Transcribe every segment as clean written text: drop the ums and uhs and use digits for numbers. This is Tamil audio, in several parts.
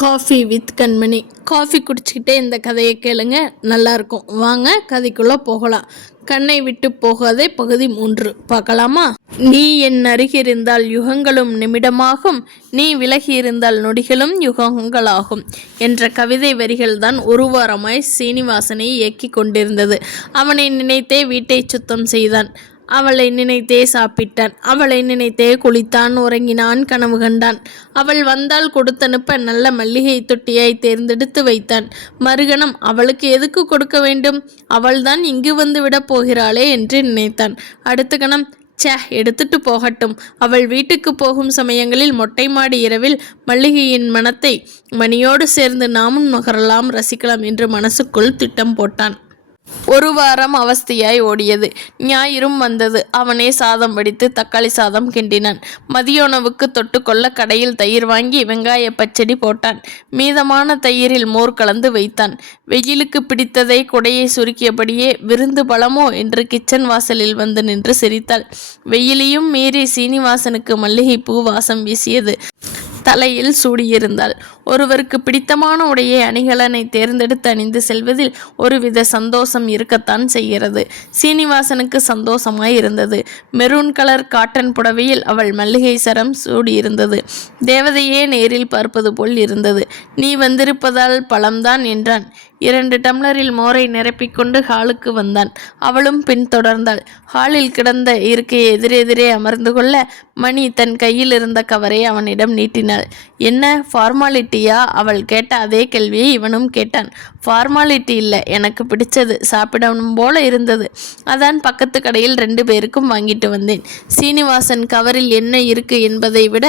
Coffee with Kanmani. காஃபி குடிச்சிக்கிட்டே இந்த கதையை கேளுங்க, நல்லாயிருக்கும். வாங்க கதைக்குள்ளே போகலாம். கண்ணை விட்டு போகாதே பகுதி 3 பார்க்கலாமா? நீ என் அருகிருந்தால் யுகங்களும் நிமிடமாகும், நீ விலகி இருந்தால் நொடிகளும் யுகங்களாகும் என்ற கவிதை வரிகள்தான் ஒரு வாரமாய் சீனிவாசனை இயக்கி கொண்டிருந்தது. அவனை நினைத்தே வீட்டை சுத்தம் செய்தான். அவளை நினைத்தே சாப்பிட்டான். அவளை நினைத்தே குளித்தான், உறங்கினான், கனவு கண்டான். அவள் வந்தால் கொடுத்தனுப்ப நல்ல மல்லிகை தொட்டியாய் தேர்ந்தெடுத்து வைத்தான். மறுகணம் அவளுக்கு எதுக்கு கொடுக்க வேண்டும், அவள்தான் இங்கு வந்து விடப் போகிறாளே என்று நினைத்தான். அடுத்த கணம் எடுத்துட்டு போகட்டும். அவள் வீட்டுக்கு போகும் சமயங்களில் மொட்டை மாடி இரவில் மல்லிகையின் மனத்தை மணியோடு சேர்ந்து நாமும் நுகரலாம், ரசிக்கலாம் என்று மனசுக்குள் திட்டம் போட்டான். ஒரு வாரம் அவஸ்தையாய் ஓடியது. ஞாயிறும் வந்தது. அவனே சாதம் வடித்து தக்காளி சாதம் கிண்டினான். மதிய உணவுக்கு தொட்டுக்கொள்ள கடையில் தயிர் வாங்கி வெங்காய பச்சடி போட்டான். மீதமான தயிரில் மோர் கலந்து வைத்தான். வெயிலுக்கு பிடித்ததை குடையை சுருக்கியபடியே விருந்து பழமோ என்று கிச்சன் வாசலில் வந்து நின்று சிரித்தாள். வெயிலையும் மீறி சீனிவாசனுக்கு மல்லிகை பூ வாசம் வீசியது. தலையில் சூடியிருந்தாள். ஒருவருக்கு பிடித்தமான உடையை அணிகலனை தேர்ந்தெடுத்து அணிந்து செல்வதில் ஒருவித சந்தோஷம் இருக்கத்தான் செய்கிறது. சீனிவாசனுக்கு சந்தோஷமாய் இருந்தது. மெரூன் கலர் காட்டன் புடவையில் அவள் மல்லிகை சரம் சூடியிருந்தது. தேவதையே நேரில் பார்ப்பது போல் இருந்தது. நீ வந்திருப்பதால் பழம்தான் என்றான். 2 டம்ளரில் மோரை நிரப்பிக்கொண்டு ஹாலுக்கு வந்தான். அவளும் பின்தொடர்ந்தாள். ஹாலில் கிடந்த இருக்கையை எதிரெதிரே அமர்ந்து கொள்ள மணி தன் கையில் இருந்த கவரை அவனிடம் நீட்டினாள். என்ன ஃபார்மாலிட்டியா? அவள் கேட்ட அதே கேள்வியை இவனும் கேட்டான். ஃபார்மாலிட்டி இல்லை, எனக்கு பிடிச்சது, சாப்பிடணும் போல இருந்தது, அதான் பக்கத்து கடையில் 2 பேருக்கும் வாங்கிட்டு வந்தேன். சீனிவாசன் கவரில் என்ன இருக்கு என்பதை விட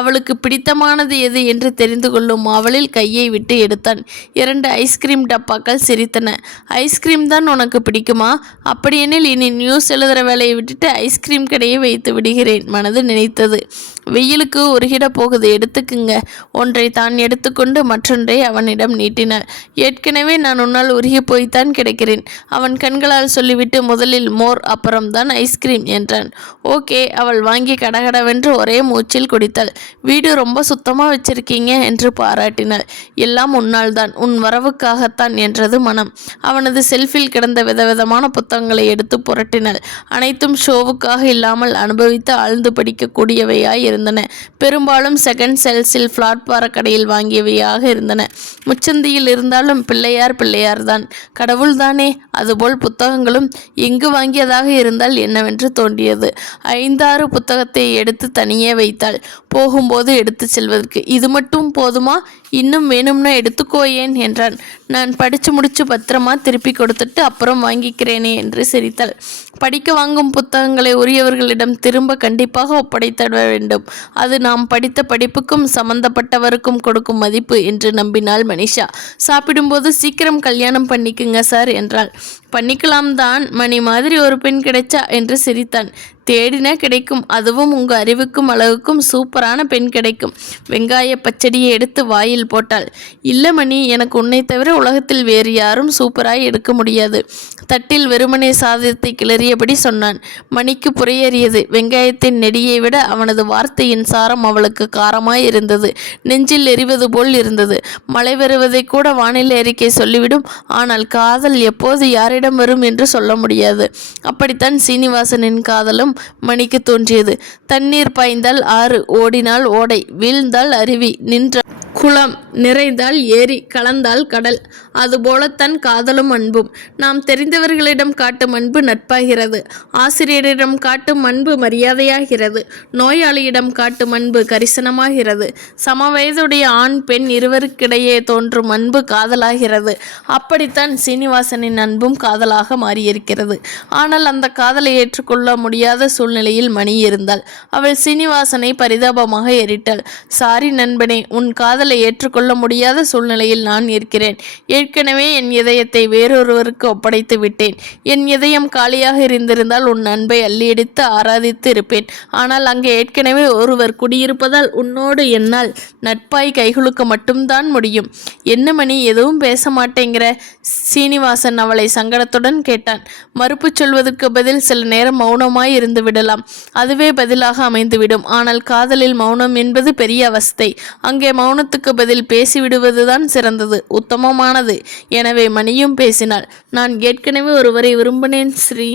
அவளுக்கு பிடித்தமானது எது என்று தெரிந்து கொள்ளும் அவளில் கையை விட்டு எடுத்தான். 2 ஐஸ்கிரீம் டப்பாக்கள் சிரித்தன. ஐஸ்கிரீம் தான் உனக்கு பிடிக்குமா? அப்படியெனில் இனி நியூஸ் எழுதுகிற வேலையை விட்டுட்டு ஐஸ்கிரீம் கடையை வைத்து விடுகிறேன் மனது நினைத்தது. வெயிலுக்கு உருகிட போகுது, எடுத்துக்குங்க. ஒன்றை தான் எடுத்துக்கொண்டு மற்றொன்றை அவனிடம் நீட்டினாள். ஏற்கனவே நான் உன்னால் உருகி போய்த்தான் கிடைக்கிறேன். அவன் கண்களால் சொல்லிவிட்டு முதலில் மோர் அப்புறம்தான் ஐஸ்கிரீம் என்றான். ஓகே. அவள் வாங்கி கடகடவென்று ஒரே மூச்சில் குடித்தாள். வீடு ரொம்ப சுத்தமாக வச்சிருக்கீங்க என்று பாராட்டினாள். எல்லாம் உன்னால் தான், உன் வரவுக்காகத்தான் என்றது மனம். அவனது செல்ஃபில் கிடந்த விதவிதமான புத்தகங்களை எடுத்து புரட்டினாள். அனைத்தும் ஷோவுக்காக இல்லாமல் அனுபவித்து ஆழ்ந்து படிக்கக்கூடியவையாய் இருந்தன. பெரும்பாலும் செகண்ட் செல்ஸில் பிளாட்பார கடையில் வாங்கியவையாக இருந்தன. முச்சந்தியில் இருந்தாலும் பிள்ளையார் தான், கடவுள் தானே. அதுபோல் புத்தகங்களும் எங்கு வாங்கியதாக இருந்தால் என்னவென்று தோன்றியது. 5-6 புத்தகத்தை எடுத்து தனியே வைத்தாள். போகும்போது எடுத்து செல்வதற்கு. இது மட்டும் போதுமா? இன்னும் வேணும்னா எடுத்துக்கோயேன் என்றான். நான் படித்து முடிச்சு பத்திரமா திருப்பி கொடுத்துட்டு அப்புறம் வாங்கிக்கிறேனே என்று சிரித்தாள். படிக்க வாங்கும் புத்தகங்களை உரியவர்களிடம் திரும்ப கண்டிப்பாக ஒப்படைத்திட வேண்டும். அது நாம் படித்த படிப்புக்கும் சம்பந்தப்பட்டவருக்கும் கொடுக்கும் மதிப்பு என்று நம்பினாள் மனிஷா. சாப்பிடும்போது சீக்கிரம் கல்யாணம் பண்ணிக்குங்க சார் என்றாள். பண்ணிக்கலாம் தான், மணி மாதிரி ஒரு பெண் கிடைச்சா என்று சிரித்தான். தேடினா கிடைக்கும், அதுவும் உங்கள் அறிவுக்கும் அழகுக்கும் சூப்பரான பெண் கிடைக்கும். வெங்காய பச்சடியை எடுத்து வாயில் போட்டாள். இல்லை மணி, எனக்கு உன்னை தவிர உலகத்தில் வேறு யாரும் சூப்பராய் எடுக்க முடியாது. தட்டில் வெறுமனே சாதத்தை கிளறியபடி சொன்னான். மணிக்கு புறையேறியது. வெங்காயத்தின் நெடியை விட அவனது வார்த்தையின் சாரம் அவளுக்கு காரமாய் இருந்தது. நெஞ்சில் எரிவது போல் இருந்தது. மழை வருவதை கூட வானிலை அறிக்கை சொல்லிவிடும். ஆனால் காதல் எப்போது யாரிடம் வரும் என்று சொல்ல முடியாது. அப்படித்தான் சீனிவாசனின் காதலும் மணிக்கு தோன்றியது. தண்ணீர் பாய்ந்தால் ஆறு, ஓடினால் ஓடை, வீழ்ந்தால் அருவி, நின்ற குளம், நிறைந்தால் ஏரி, கலந்தால் கடல். அதுபோலத்தான் காதலும் அன்பும். நாம் தெரிந்தவர்களிடம் காட்டும் அன்பு நட்பாகிறது. ஆசிரியரிடம் காட்டும் அன்பு மரியாதையாகிறது. நோயாளியிடம் காட்டும் அன்பு கரிசனமாகிறது. சமவயதுடைய ஆண் பெண் இருவருக்கிடையே தோன்றும் அன்பு காதலாகிறது. அப்படித்தான் சீனிவாசனின் அன்பும் காதலாக மாறியிருக்கிறது. ஆனால் அந்த காதலை ஏற்றுக்கொள்ள முடியாத சூழ்நிலையில் மணி இருந்தாள். அவள் சீனிவாசனை பரிதாபமாக எரிட்டாள். சாரி நண்பனே, உன் காதலை ஏற்றுக்கொள்ள முடியாத சூழ்நிலையில் நான் இருக்கிறேன். ஏற்கனவே என் இதயத்தை வேறொருவருக்கு ஒப்படைத்து விட்டேன். என் இதயம் காலியாக இருந்திருந்தால் உன் அன்பை அள்ளியடித்து ஆராதித்து இருப்பேன். ஆனால் அங்கே ஏற்கனவே ஒருவர் குடியிருப்பதால் உன்னோடு என்னால் நட்பாய் கைகுலுக்க மட்டும்தான் முடியும். என்ன மணி, எதுவும் பேச மாட்டேங்கிற? சீனிவாசன் அவளை சங்கடத்துடன் கேட்டான். மறுப்பு சொல்வதற்கு பதில் சில நேரம் மௌனமாய் இருந்து விடலாம். அதுவே பதிலாக அமைந்துவிடும். ஆனால் காதலில் மௌனம் என்பது பெரிய அவஸ்தை. அங்கே மௌனத்துக்கு பதில் பேசிவிடுவதுதான் சிறந்தது, உத்தமமானது. எனவே மணியும் பேசினாள். நான் ஏற்கனவே ஒருவரை விரும்பினேன் ஸ்ரீ.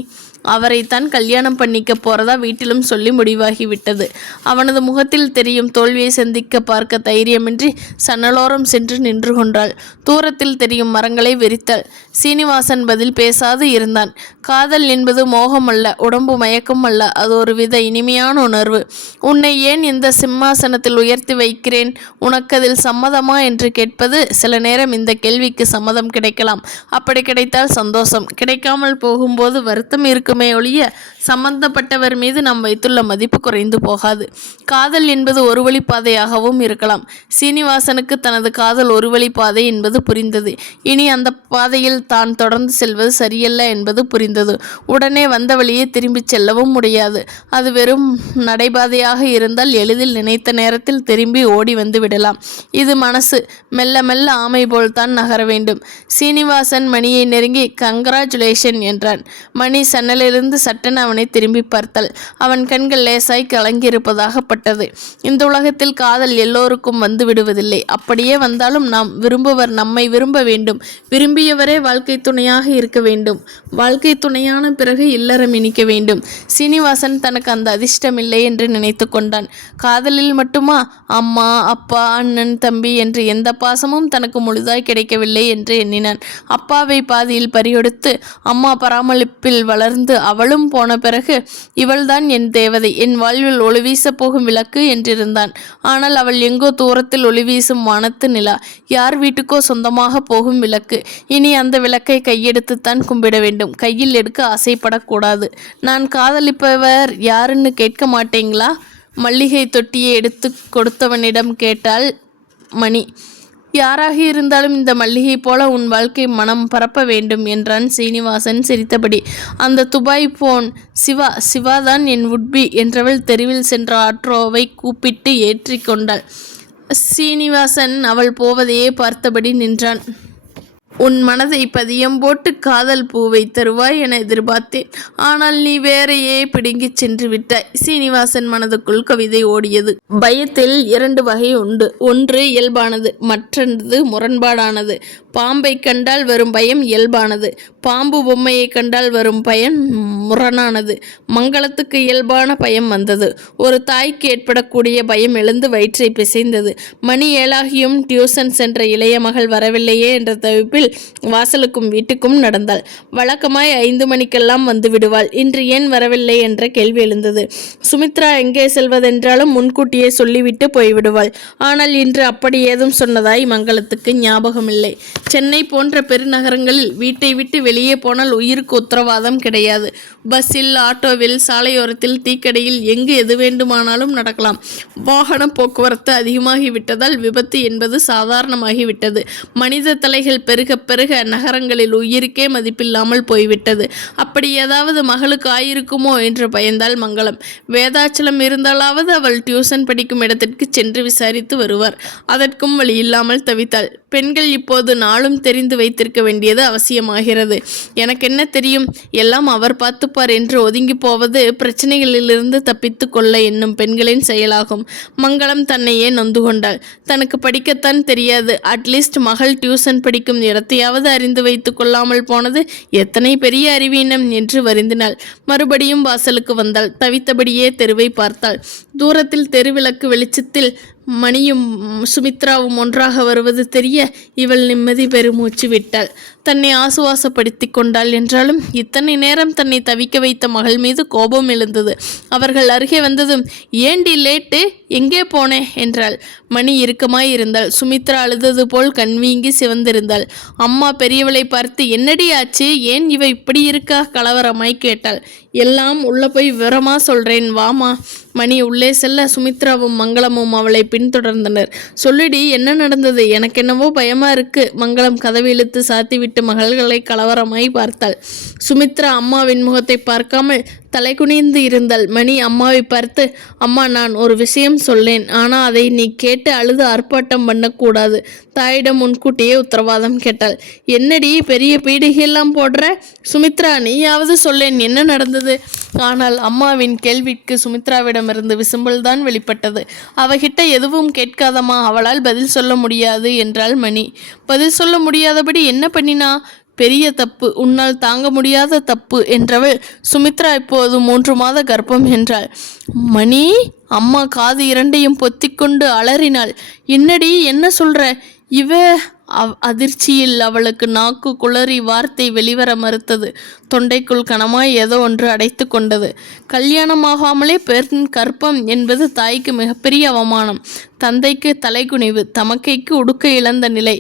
அவரைத்தான் கல்யாணம் பண்ணிக்க போறதா வீட்டிலும் சொல்லி முடிவாகிவிட்டது. அவனது முகத்தில் தெரியும் தோல்வியை சந்திக்க பார்க்க தைரியமின்றி சன்னலோரம் சென்று நின்று கொண்டாள். தூரத்தில் தெரியும் மரங்களை வெறித்தாள். சீனிவாசன் பதில் பேசாது இருந்தான். காதல் என்பது மோகம் அல்ல, உடம்பு மயக்கம் அல்ல, அது ஒரு வித இனிமையான உணர்வு. உன்னை ஏன் இந்த சிம்மாசனத்தில் உயர்த்தி வைக்கிறேன், உனக்கதில் சம்மதமா என்று கேட்பது. சில நேரம் இந்த கேள்விக்கு சம்மதம் கிடைக்கலாம். அப்படி கிடைத்தால் சந்தோஷம். கிடைக்காமல் போகும்போது வருத்தம் இருக்குமே ஒழிய சம்பந்தப்பட்டவர் மீது நாம் வைத்துள்ள மதிப்பு குறைந்து போகாது. காதல் என்பது ஒரு வழிப்பாதையாகவும் இருக்கலாம். சீனிவாசனுக்கு தனது காதல் ஒரு வழிப்பாதை என்பது புரிந்தது. இனி அந்த பாதையில் தான் தொடர்ந்து செல்வது சரியல்ல என்பது புரிந்தது. உடனே வந்த வழியே திரும்பிச் செல்லவும் முடியாது. அது வெறும் நடைபாதையாக இருந்தால் எளிதில் நினைத்த நேரத்தில் திரும்பி ஓடி வந்து விடலாம். இது மனசு. மெல்ல மெல்ல ஆமை போல்தான் நகர வேண்டும். சீனிவாசன் மணியை நெருங்கி கங்க்ராச்சுலேஷன் என்றான். மணி சன்னலிருந்து சட்டென அவனை திரும்பி பார்த்தாள். அவன் கண்கள் லேசாய் கலங்கியிருப்பதாகப்பட்டது. இந்த உலகத்தில் காதல் எல்லோருக்கும் வந்து விடுவதில்லை. அப்படியே வந்தாலும் நாம் விரும்புவர் நம்மை விரும்ப வேண்டும். விரும்பியவரே வாழ்க்கை துணையாக இருக்க வேண்டும். வாழ்க்கை துணையான பிறகு இல்லறம் இனிக்க வேண்டும். சீனிவாசன் தனக்கு அந்த அதிர்ஷ்டமில்லை என்று நினைத்து கொண்டான். காதலில் மட்டுமா? அம்மா, அப்பா, அண்ணன், தம்பி என்று எந்த பாசமும் தனக்கு முழுதாய் கிடைக்கவில்லை என்று எண்ணினான். அப்பாவை பாதியில் பறியொடுத்து அம்மா பராமரிப்பில் வளர்ந்து அவளும் போன பிறகு இவள்தான் என் தேவதை, என் வாழ்வில் ஒளிவீச போகும் விளக்கு என்றிருந்தான். ஆனால் அவள் எங்கோ தூரத்தில் ஒளிவீசும் வானத்து நிலா, யார் வீட்டுக்கோ சொந்தமாக போகும் விளக்கு. இனி அந்த விளக்கை கையெடுத்துத்தான் கும்பிட வேண்டும். கையில் எடுக்க ஆசைப்படக்கூடாது. நான் காதலிப்பவர் யாருன்னு கேட்க மாட்டேங்களா? மல்லிகை தொட்டியை எடுத்து கொடுத்தவனிடம் கேட்டாள் மணி. யாராக இருந்தாலும் இந்த மல்லிகை போல உன் வாழ்க்கை மனம் பரப்ப வேண்டும் என்றான் சீனிவாசன் சிரித்தபடி. அந்த துபாய் போன் சிவாதான் என் உட்பி என்றவள் தெருவில் சென்ற ஆட்டோவை கூப்பிட்டு ஏற்றி கொண்டாள். சீனிவாசன் அவள் போவதையே பார்த்தபடி நின்றான். உன் மனதை பதியம் போட்டு காதல் பூவை தருவாய் என எதிர்பார்த்தேன். ஆனால் நீ வேறையே பிடுங்கி சென்று விட்டாய். சீனிவாசன் மனதுக்குள் கவிதை ஓடியது. பயத்தில் 2 வகை உண்டு. ஒன்று இயல்பானது, மற்றது முரண்பாடானது. பாம்பை கண்டால் வரும் பயம் இயல்பானது. பாம்பு பொம்மையை கண்டால் வரும் பயம் முரணானது. மங்களத்துக்கு இயல்பான பயம் வந்தது. ஒரு தாய்க்கு ஏற்படக்கூடிய பயம் எழுந்து வயிற்றை பிசைந்தது. மணி 7ஆகியும் டியூஷன் சென்ற இளைய மகள் வரவில்லையே என்ற தவிப்பில் வாசலுக்கும் வீட்டுக்கும் நடந்தாள். வழக்கமாய் 5 மணிக்கெல்லாம் வந்து விடுவாள். இன்று ஏன் வரவில்லை என்ற கேள்வி எழுந்தது. சுமித்ரா எங்கே செல்வதென்றாலும் முன்கூட்டியே சொல்லிவிட்டு போய்விடுவாள். ஆனால் இன்று அப்படி ஏதும் சொன்னதாய் மங்களத்துக்கு ஞாபகமில்லை. சென்னை போன்ற பெருநகரங்களில் வீட்டை விட்டு வெளியே போனால் உயிருக்கு உத்தரவாதம் கிடையாது. பஸ்ஸில், ஆட்டோவில், சாலையோரத்தில், டீக்கடையில், எங்கு எது வேண்டுமானாலும் நடக்கலாம். வாகன போக்குவரத்து அதிகமாகிவிட்டதால் விபத்து என்பது சாதாரணமாகிவிட்டது. மனித தலைகள் பெருக பெருக நகரங்களில் உயிருக்கே மதிப்பில்லாமல் போய்விட்டது. அப்படி ஏதாவது மகளுக்கு ஆயிருக்குமோ என்று பயந்தாள் மங்களம். வேதாச்சலம் இருந்தாலாவது அவள் டியூஷன் படிக்கும் இடத்திற்கு சென்று விசாரித்து வருவார். அதற்கும் வழி இல்லாமல் தவித்தாள். பெண்கள் இப்போது நாளும் தெரிந்து வைத்திருக்க வேண்டியது அவசியமாகிறது. எனக்கு என்ன தெரியும், எல்லாம் அவர் பார்த்துப்பார் என்று ஒதுங்கி போவது பிரச்சனைகளிலிருந்து தப்பித்து கொள்ள எண்ணும் பெண்களின் செயலாகும். மங்களம் தன்னையே நொந்து கொண்டாள். தனக்கு படிக்கத்தான் தெரியாது, அட்லீஸ்ட் மகள் டியூஷன் படிக்கும் இடத்தையாவது அறிந்து வைத்து கொள்ளாமல் போனது எத்தனை பெரிய அறிவீனம் என்று வருந்தினாள். மறுபடியும் வாசலுக்கு வந்தாள். தவித்தபடியே தெருவை பார்த்தாள். தூரத்தில் தெருவிளக்கு வெளிச்சத்தில் மணியும் சுமித்ராவும் ஒன்றாக வருவது தெரிய இவள் நிம்மதி பெருமூச்சு விட்டாள். தன்னை ஆசுவாசப்படுத்தி கொண்டாள். என்றாலும் இத்தனை நேரம் தன்னை தவிக்க வைத்த மகள் மீது கோபம் எழுந்தது. அவர்கள் அருகே வந்ததும், ஏண்டி லேட்டு, எங்கே போனே என்றாள். மணி இறுக்கமாய் இருந்தாள். சுமித்ரா அழுதது போல் கண்வீங்கி சிவந்திருந்தாள். அம்மா பெரியவளை பார்த்து, என்னடி ஆச்சு, ஏன் இவ இப்படி இருக்கா கலவரமாய் கேட்டாள். எல்லாம் உள்ள போய் விவரமா சொல்றேன் வாமா. மணி உள்ளே செல்ல சுமித்ராவும் மங்களமும் அவளை பின்தொடர்ந்தனர். சொல்லுடி, என்ன நடந்தது? எனக்கு என்னவோ பயமா இருக்கு. மங்களம் கதவை இழுத்து சாத்திவிட்டு மகள்களை கலவரமாய் பார்த்தாள். சுமித்ரா அம்மாவின் முகத்தை பார்க்காமல் தலை குனிந்து இருந்தாள். மணி அம்மாவை பார்த்து, அம்மா, நான் ஒரு விஷயம் சொல்லேன். ஆனால் அதை நீ கேட்டு அழுது ஆர்ப்பாட்டம் பண்ணக்கூடாது. தாயிடம் முன்கூட்டியே உத்தரவாதம் கேட்டாள். என்னடி பெரிய பீடிகையெல்லாம் போடுற? சுமித்ரா, நீயாவது சொல்லேன், என்ன நடந்தது? ஆனால் அம்மாவின் கேள்விக்கு சுமித்ராவிடமிருந்து விசும்பல் தான் வெளிப்பட்டது. அவகிட்ட எதுவும் கேட்காதம்மா, அவளால் பதில் சொல்ல முடியாது என்றாள் மணி. பதில் சொல்ல முடியாதபடி என்ன பண்ணினா? பெரிய தப்பு, உன்னால் தாங்க முடியாத தப்பு என்றவள் சுமித்ரா இப்போது 3 மாத கர்ப்பம் என்றாள். மணி, அம்மா காது இரண்டையும் பொத்திக்கொண்டு அலறினாள். என்னடி, என்ன சொல்ற? இவ அதிர்ச்சியில் அவளுக்கு நாக்கு குளறி வார்த்தை வெளிவர மறுத்தது. தொண்டைக்குள் கனமாய் ஏதோ ஒன்று அடைத்து கொண்டது. கல்யாணமாகாமலே பெண் கற்பம் என்பது தாய்க்கு மிகப்பெரிய அவமானம். தந்தைக்கு தலைகுனிவு, தமக்கைக்கு உடுக்க இழந்த நிலை.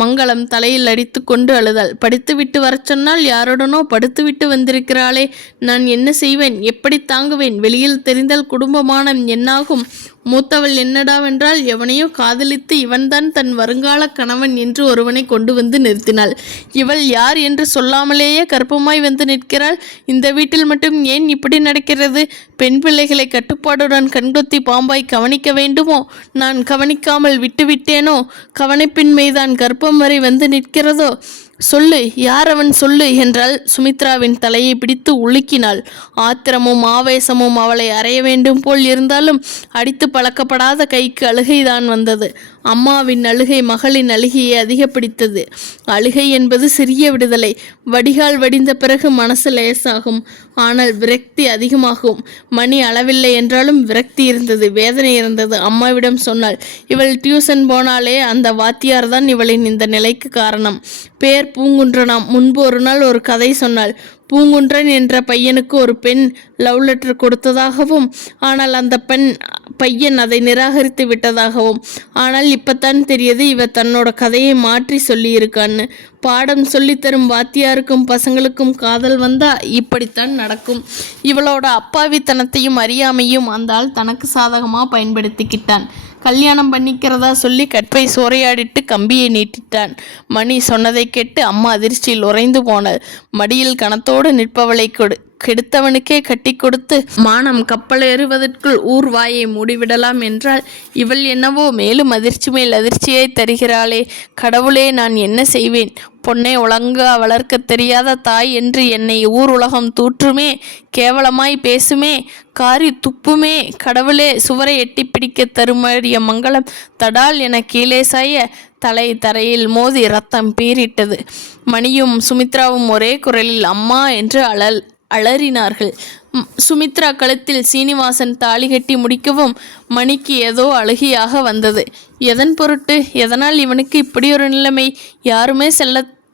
மங்களம் தலையில் அடித்து கொண்டு அழுதாள். படித்துவிட்டு வரச் சொன்னால் யாருடனோ படுத்துவிட்டு வந்திருக்கிறாளே, நான் என்ன செய்வேன்? எப்படி தாங்குவேன்? வெளியில் தெரிந்தால் குடும்பமானம் என்னாகும்? மூத்தவள் என்னடாவென்றால் எவனையோ காதலித்து இவன்தான் தன் வருங்கால கணவன் என்று ஒருவனை கொண்டு வந்து நிறுத்தினாள். இவள் யார் என்று சொல்லாமலேயே கர்ப்பமாய் வந்து நிற்கிறாள். இந்த வீட்டில் மட்டும் ஏன் இப்படி நடக்கிறது? பெண் பிள்ளைகளை கட்டுப்பாடுடன் கண்கொத்தி பாம்பாய் கவனிக்க வேண்டுமோ? நான் கவனிக்காமல் விட்டுவிட்டேனோ? கவனிப்பின்மைதான் கர்ப்பம் வரை வந்து நிற்கிறதோ? சொல்லு, யார் அவன், சொல்லு என்றால் சுமித்ராவின் தலையை பிடித்து உலுக்கினாள். ஆத்திரமும் ஆவேசமும் அவளை அறைய வேண்டும் போல் இருந்தாலும் அடித்து பழக்கப்படாத கைக்கு அழுகைதான் வந்தது. அம்மாவின் அழுகை மகளின் அழுகையை அதிகப்படுத்தது. அழுகை என்பது சிறிய விடுதலை. வடிகால் வடிந்த பிறகு மனசு லேசாகும், ஆனால் விரக்தி அதிகமாகும். மணி அளவில்லை என்றாலும் விரக்தி இருந்தது, வேதனை இருந்தது. அம்மாவிடம் சொன்னாள். இவள் டியூஷன் போனாலே அந்த வாத்தியார் தான் இவளின் இந்த நிலைக்கு காரணம். பேர் பூங்குன்றனாம். முன்பு ஒரு நாள் ஒரு கதை சொன்னாள். பூங்குன்றன் என்ற பையனுக்கு ஒரு பெண் லவ் லெட்டர் கொடுத்ததாகவும், ஆனால் அந்த பையன் அதை நிராகரித்து விட்டதாகவும். ஆனால் இப்பத்தான் தெரியுது இவ தன்னோட கதையை மாற்றி சொல்லியிருக்கான்னு. பாடம் சொல்லித்தரும் வாத்தியாருக்கும் பசங்களுக்கும் காதல் வந்தா இப்படித்தான் நடக்கும். இவளோட அப்பாவித்தனத்தையும் அறியாமையும் அந்த ஆள் தனக்கு சாதகமாக பயன்படுத்திக்கிட்டான். கல்யாணம் பண்ணிக்கிறதா சொல்லி கற்பை சோறையாடிட்டு கம்பியை நீட்டிட்டான். மணி சொன்னதை கேட்டு அம்மா அதிர்ச்சியில் உறைந்து போனாள். மடியில் கணத்தோடு நிற்பவளை கெடுத்தவனுக்கே கட்டி கொடுத்து மானம் கப்பல் ஏறுவதற்குள் ஊர் வாயை மூடிவிடலாம் என்றால் இவள் என்னவோ மேலும் அதிர்ச்சி மேல் அதிர்ச்சியை தருகிறாளே. கடவுளே, நான் என்ன செய்வேன்? பொண்ணை ஒழுங்கா வளர்க்க தெரியாத தாய் என்று என்னை ஊர் உலகம் தூற்றுமே, கேவலமாய் பேசுமே, காரி துப்புமே. கடவுளே, சுவரை எட்டி பிடிக்க தருமாறிய மங்களம் தடால் என கீழே சாய தலை தரையில் மோதி ரத்தம் பீறிட்டது. மணியும் சுமித்ராவும் ஒரே குரலில் அம்மா என்று அலறினார்கள். சுமித்ரா கழுத்தில் சீனிவாசன் தாலி கட்டி முடிக்கவும் மணிக்கு ஏதோ அழுகையாக வந்தது. எதன் பொருட்டு? எதனால் இவனுக்கு இப்படி ஒரு நிலைமை? யாருமே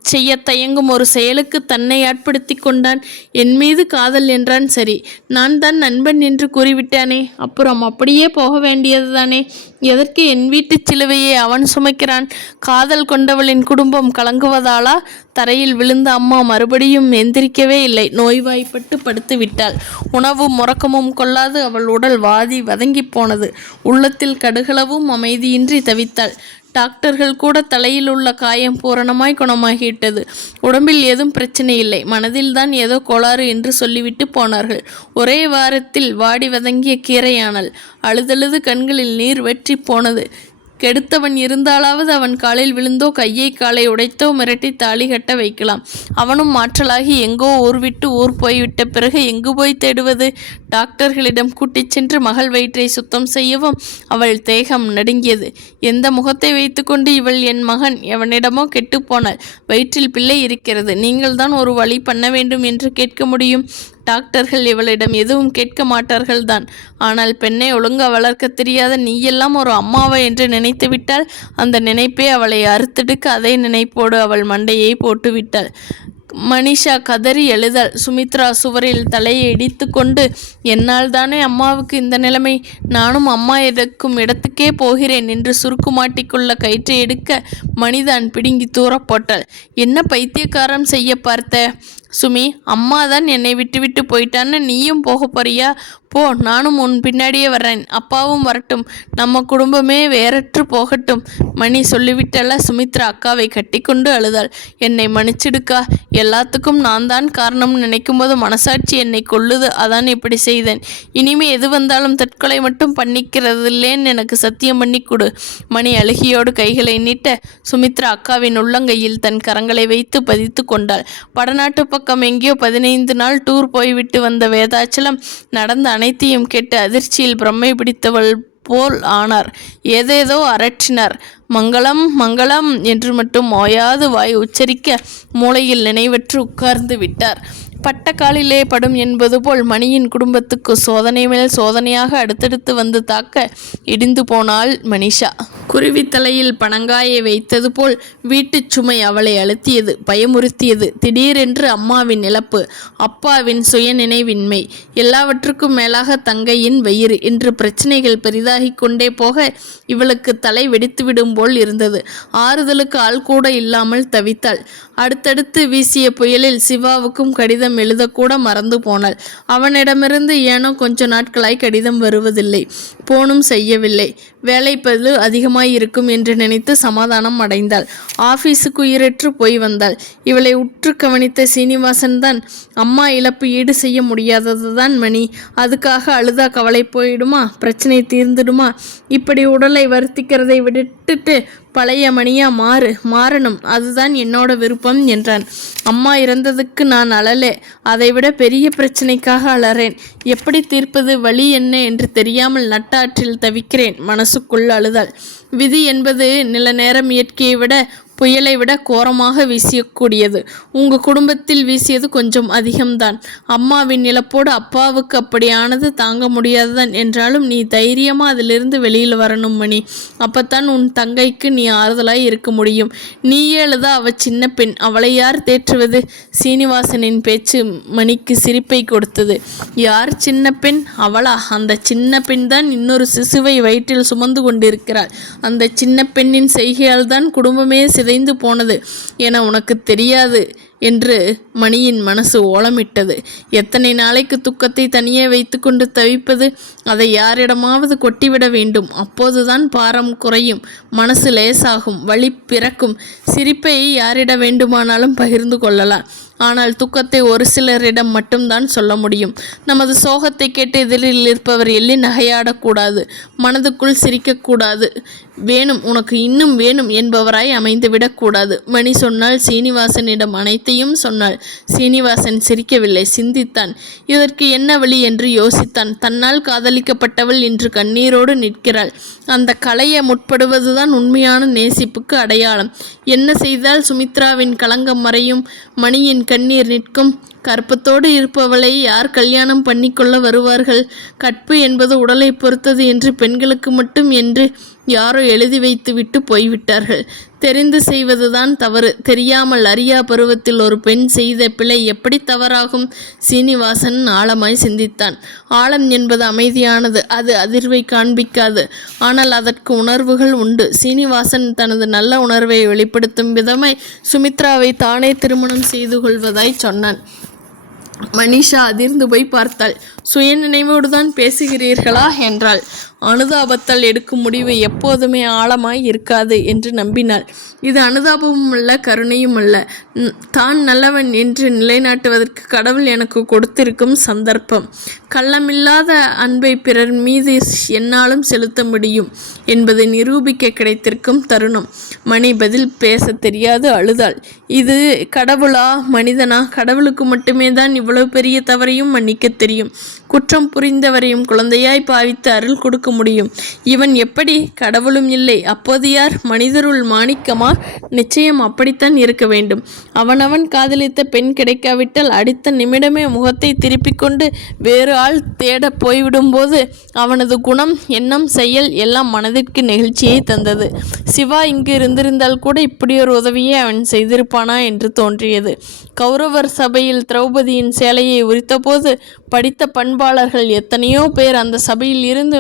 செய்ய தயங்கும் ஒரு செயலுக்கு தன்னை ஆட்படுத்தி கொண்டான். என் மீது காதல் என்றான். சரி, நான் தான் நண்பன் என்று கூறிவிட்டானே, அப்புறம் அப்படியே போக வேண்டியது தானே. எதற்கு என் வீட்டு சிலுவையை அவன் சுமைக்கிறான்? காதல் கொண்டவளின் குடும்பம் கலங்குவதாலா? தரையில் விழுந்த அம்மா மறுபடியும் எந்திரிக்கவே இல்லை. நோய்வாய்ப்பட்டு படுத்து விட்டாள். உணவும் உறக்கமும் கொள்ளாது அவள் உடல் வாதி வதங்கி போனது. உள்ளத்தில் கடுகளவும் அமைதியின்றி தவித்தாள். டாக்டர்கள் கூட தலையில் உள்ள காயம் பூரணமாய் குணமாகிவிட்டது, உடம்பில் ஏதும் பிரச்சனை இல்லை, மனதில்தான் ஏதோ கோளாறு என்று சொல்லிவிட்டு போனார்கள். ஒரே வாரத்தில் வாடி வதங்கிய கீரையானல். அழுதழுது கண்களில் நீர் வெற்றி போனது. கெடுத்தவன் இருந்தாலாவது அவன் காலில் விழுந்தோ கையை காலை உடைத்தோ மிரட்டி தாலி கட்ட வைக்கலாம். அவனும் மாற்றலாகி எங்கோ ஊர் விட்டு ஊர் போய்விட்ட பிறகு எங்கு போய் தேடுவது? டாக்டர்களிடம் கூட்டிச் சென்று மகள் வயிற்றை சுத்தம் செய்யவும் அவள் தேகம் நடுங்கியது. எந்த முகத்தை வைத்துக்கொண்டு இவள் என் மகன் எவனிடமோ கெட்டுப்போனாள், வயிற்றில் பிள்ளை இருக்கிறது, நீங்கள் தான் ஒரு வழி பண்ண வேண்டும் என்று கேட்க முடியும்? டாக்டர்கள் இவளிடம் எதுவும் கேட்க மாட்டார்கள் தான். ஆனால் பெண்ணை ஒழுங்கா வளர்க்க தெரியாத நீயெல்லாம் ஒரு அம்மாவை என்று நினைத்துவிட்டால் அந்த நினைப்பே அவளை அறுத்தெடுக்க அதே நினைப்போடு அவள் மண்டையை போட்டுவிட்டாள். மனிஷா கதறி எழுதாள். சுமித்ரா சுவரில் தலையை இடித்து கொண்டு, என்னால் தானே அம்மாவுக்கு இந்த நிலைமை, நானும் அம்மா இருக்கும் இடத்துக்கே போகிறேன் என்று சுருக்கு மாட்டிக்கொள்ள கயிற்றை எடுக்க மணிதான் பிடுங்கி தூர போட்டாள். என்ன பைத்தியக்காரம் செய்ய பார்த்த சுமி? அம்மா தான் என்னை விட்டு போயிட்டான்னு நீயும் போக போறியா? போ, நானும் உன் பின்னாடியே வர்றேன். அப்பாவும் வரட்டும், நம்ம குடும்பமே வேறற்று போகட்டும். மணி சொல்லிவிட்டல்ல. சுமித்ரா அக்காவை கட்டி கொண்டு அழுதாள். என்னை மன்னிச்சிடுக்கா, எல்லாத்துக்கும் நான் தான் காரணம் நினைக்கும் போது மனசாட்சி என்னை கொல்லுது. அதான் இப்படி செய்தேன். இனிமே எது வந்தாலும் தற்கொலை மட்டும் பண்ணிக்கிறதில்லேன்னு எனக்கு சத்தியம் பண்ணி கொடு. மணி அழுகியோடு கைகளை நீட்ட சுமித்ரா அக்காவின் உள்ளங்கையில் தன் கரங்களை வைத்து பதித்து கொண்டாள். வடநாட்டு பக்கம் எங்கேயோ 15 நாள் டூர் போய்விட்டு வந்த வேதாச்சலம் நடந்த அனைத்தையும் கேட்டு அதிர்ச்சியில் பிரம்மை பிடித்தவள் போல் ஆனார். ஏதேதோ அரற்றினார். மங்களம் மங்களம் என்று மட்டும் ஓயாது வாய் உச்சரிக்க மூளையில் நினைவற்று உட்கார்ந்து விட்டார். பட்ட காலிலே படும் என்பது போல் மணியின் குடும்பத்துக்கு சோதனை மேல் சோதனையாக அடுத்தடுத்து வந்து தாக்க இடிந்து போனாள் மனிஷா. குருவி தலையில் பனங்காயை வைத்தது போல் வீட்டுச் சுமை அவளை அழுத்தியது, பயமுறுத்தியது. திடீரென்று அம்மாவின் இழப்பு, அப்பாவின் சுயநினைவின்மை, எல்லாவற்றுக்கும் மேலாக தங்கையின் வயிறு என்று பிரச்சனைகள் பெரிதாகி கொண்டே போக இவளுக்கு தலை வெடித்துவிடும் போல் இருந்தது. ஆறுதலுக்கு ஆள் கூட இல்லாமல் தவித்தாள். அடுத்தடுத்து வீசிய புயலில் சிவாவுக்கும் கடிதம் எழுதக்கூட மறந்து போனாள். அவனிடமிருந்து ஏனோ கொஞ்ச நாட்களாய் கடிதம் வருவதில்லை, போனும் செய்யவில்லை. வேலைப்பளு அதிகமாயிருக்கும் என்று நினைத்து சமாதானம் அடைந்தாள். ஆபீஸுக்கு உயிரற்று போய் வந்தாள். இவளை உற்று கவனித்த சீனிவாசன் தான், அம்மா இழப்பு ஈடு செய்ய முடியாததுதான் மணி, அதுக்காக அழுதா கவலை போயிடுமா, பிரச்சனை தீர்ந்துடுமா, இப்படி உடலை வருத்திக்கிறதை விட்டுட்டு பழைய மணியா மாறணும், அதுதான் என்னோட விருப்பம் என்றான். அம்மா இறந்ததுக்கு நான் அழலே, அதைவிட பெரிய பிரச்சனைக்காக அழறேன். எப்படி தீர்ப்பது, வழி என்ன என்று தெரியாமல் நட்டாற்றில் தவிக்கிறேன். மனசுக்குள் அழுதாள். விதி என்பது நில நேரம் இயற்கையை விட புயலை விட கோரமாக வீசியக்கூடியது. உங்கள் குடும்பத்தில் வீசியது கொஞ்சம் அதிகம்தான். அம்மாவின் இழப்போடு அப்பாவுக்கு அப்படியானது தாங்க முடியாதுதான். என்றாலும் நீ தைரியமாக அதிலிருந்து வெளியில் வரணும் மணி. அப்பத்தான் உன் தங்கைக்கு நீ ஆறுதலாய் இருக்க முடியும். நீயே எழுத அவள் சின்ன பெண், அவளை யார் தேற்றுவது? சீனிவாசனின் பேச்சு மணிக்கு சிரிப்பை கொடுத்தது. யார் சின்ன பெண்? அவளா? அந்த சின்ன பெண் தான் இன்னொரு சிசுவை வயிற்றில் சுமந்து கொண்டிருக்கிறாள். அந்த சின்ன பெண்ணின் செய்கையால் தான் குடும்பமே சிதைந்து போனது என உனக்கு தெரியாது என்று மணியின் மனசு ஓலமிட்டது. எத்தனை நாளைக்கு துக்கத்தை தனியே வைத்து கொண்டு தவிப்பது? அதை யாரிடமாவது கொட்டிவிட வேண்டும். அப்போதுதான் பாரம் குறையும், மனசு லேசாகும், வழி பிறக்கும். சிரிப்பை யாரிட வேண்டுமானாலும் பகிர்ந்து கொள்ளலாம். ஆனால் துக்கத்தை ஒரு சிலரிடம் மட்டும்தான் சொல்ல முடியும். நமது சோகத்தை கேட்டு எதிரில் இருப்பவர் எள்ளி நகையாடக்கூடாது, மனதுக்குள் சிரிக்கக்கூடாது. வேணும், உனக்கு இன்னும் வேணும் என்பவராய் அமைந்து விடக்கூடாது. மணி சொன்னால் சீனிவாசனிடம் அனைத்தையும் சொன்னாள். சீனிவாசன் சிரிக்கவில்லை, சிந்தித்தான். இதற்கு என்ன வழி என்று யோசித்தான். தன்னால் காதலிக்கப்பட்டவள் இன்று கண்ணீரோடு நிற்கிறாள். அந்த கலையை முற்படுவதுதான் உண்மையான நேசிப்புக்கு அடையாளம். என்ன செய்தால் சுமித்ராவின் களங்கம் மறையும், மணியின் கண்ணீர் நிற்கும்? கற்பத்தோடு இருப்பவளை யார் கல்யாணம் பண்ணிக்கொள்ள வருவார்கள்? கற்பு என்பது உடலை பொறுத்தது என்று பெண்களுக்கு மட்டும் என்று யாரோ எழுதி வைத்து விட்டு போய்விட்டார்கள். தெரிந்து செய்வதுதான் தவறு. தெரியாமல் அறியா பருவத்தில் ஒரு பெண் செய்த பிழை எப்படி தவறாகும்? சீனிவாசன் ஆழமாய் சிந்தித்தான். ஆழம் என்பது அமைதியானது, அது அதிர்வை காண்பிக்காது. ஆனால் அதற்கு உணர்வுகள் உண்டு. சீனிவாசன் தனது நல்ல உணர்வை வெளிப்படுத்தும் விதமாய் சுமித்ராவை தானே திருமணம் செய்து கொள்வதாய் சொன்னான். மனிஷா அதிர்ந்து போய் பார்த்தாள். சுயநினைவோடு தான் பேசுகிறீர்களா என்றாள். அனுதாபத்தால் எடுக்கும் முடிவு எப்போதுமே ஆழமாய் இருக்காது என்று நம்பினாள். இது அனுதாபமும் அல்ல, கருணையும் அல்ல. தான் நல்லவன் என்று நிலைநாட்டுவதற்கு கடவுள் எனக்கு கொடுத்திருக்கும் சந்தர்ப்பம். கள்ளமில்லாத அன்பை பிறர் மீது என்னாலும் செலுத்த முடியும் என்பதை நிரூபிக்க கிடைத்திருக்கும் தருணம். மணி பதில் பேச தெரியாது அழுதாள். இது கடவுளா மனிதனா? கடவுளுக்கு மட்டுமே தான் இவ்வளவு பெரிய தவறையும் மன்னிக்க தெரியும். குற்றம் புரிந்தவரையும் குழந்தையாய் பாவித்து அருள் கொடுக்க முடியும். இவன் எப்படி? கடவுளும் இல்லை. அப்போது யார்? மனிதருள் மாணிக்கமா? நிச்சயம் அப்படித்தான் இருக்க வேண்டும். அவனவன் காதலித்த பெண் கிடைக்காவிட்டால் அடுத்த நிமிடமே முகத்தை திருப்பிக் கொண்டு வேறு ஆள் தேட போய்விடும் போது அவனது குணம், எண்ணம், செயல் எல்லாம் மனதிற்கு நெகிழ்ச்சியை தந்தது. சிவா இங்கு இருந்திருந்தால் கூட இப்படி ஒரு உதவியை அவன் செய்திருப்பானா என்று தோன்றியது. கௌரவர் சபையில் திரௌபதியின் சேலையை உரித்தபோது படித்த பண்பாடு அன்பாளர்கள் எத்தனையோ பேர் அந்த சபையில் இருந்து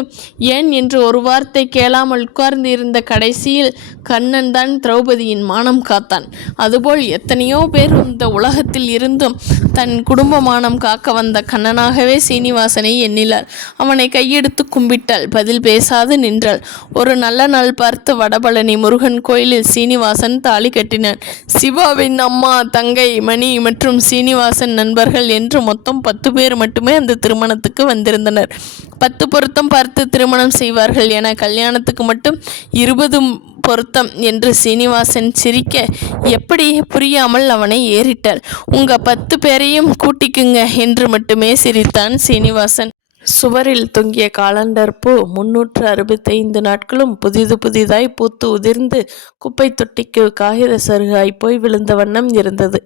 ஏன் என்று ஒரு வார்த்தை கேளாமல் உட்கார்ந்து இருந்த கடைசியில் கண்ணன் தான் திரௌபதியின் மானம் காத்தான். அதுபோல் எத்தனையோ பேர் இந்த உலகத்தில் இருந்தும் தன் குடும்ப மானம் காக்க வந்த கண்ணனாகவே சீனிவாசனை எண்ணிலார். அவனை கையெடுத்து கும்பிட்டாள். பதில் பேசாது நின்றாள். ஒரு நல்ல நாள் பார்த்து வடபழனி முருகன் கோயிலில் சீனிவாசன் தாலி கட்டினான். சிவாவின் அம்மா, தங்கை, மணி மற்றும் சீனிவாசன் நண்பர்கள் என்று மொத்தம் 10 பேர் மட்டுமே அந்த திருமணத்துக்கு வந்திருந்தனர். 10 பொருத்தம் பார்த்து திருமணம் செய்வார்கள் என கல்யாணத்துக்கு மட்டும் 20 பொருத்தம் என்று சீனிவாசன் சிரிக்க எப்படி புரியாமல் அவனை ஏறிட்டாள். உங்க 10 பேரையும் கூட்டிக்குங்க என்று மட்டுமே சிரித்தான் சீனிவாசன். சுவரில் தொங்கிய காலண்டர் பூ 365 நாட்களும் புதிதாய் பூத்து உதிர்ந்து குப்பை தொட்டிக்கு காகித சருகாய் போய் விழுந்த வண்ணம் இருந்தது.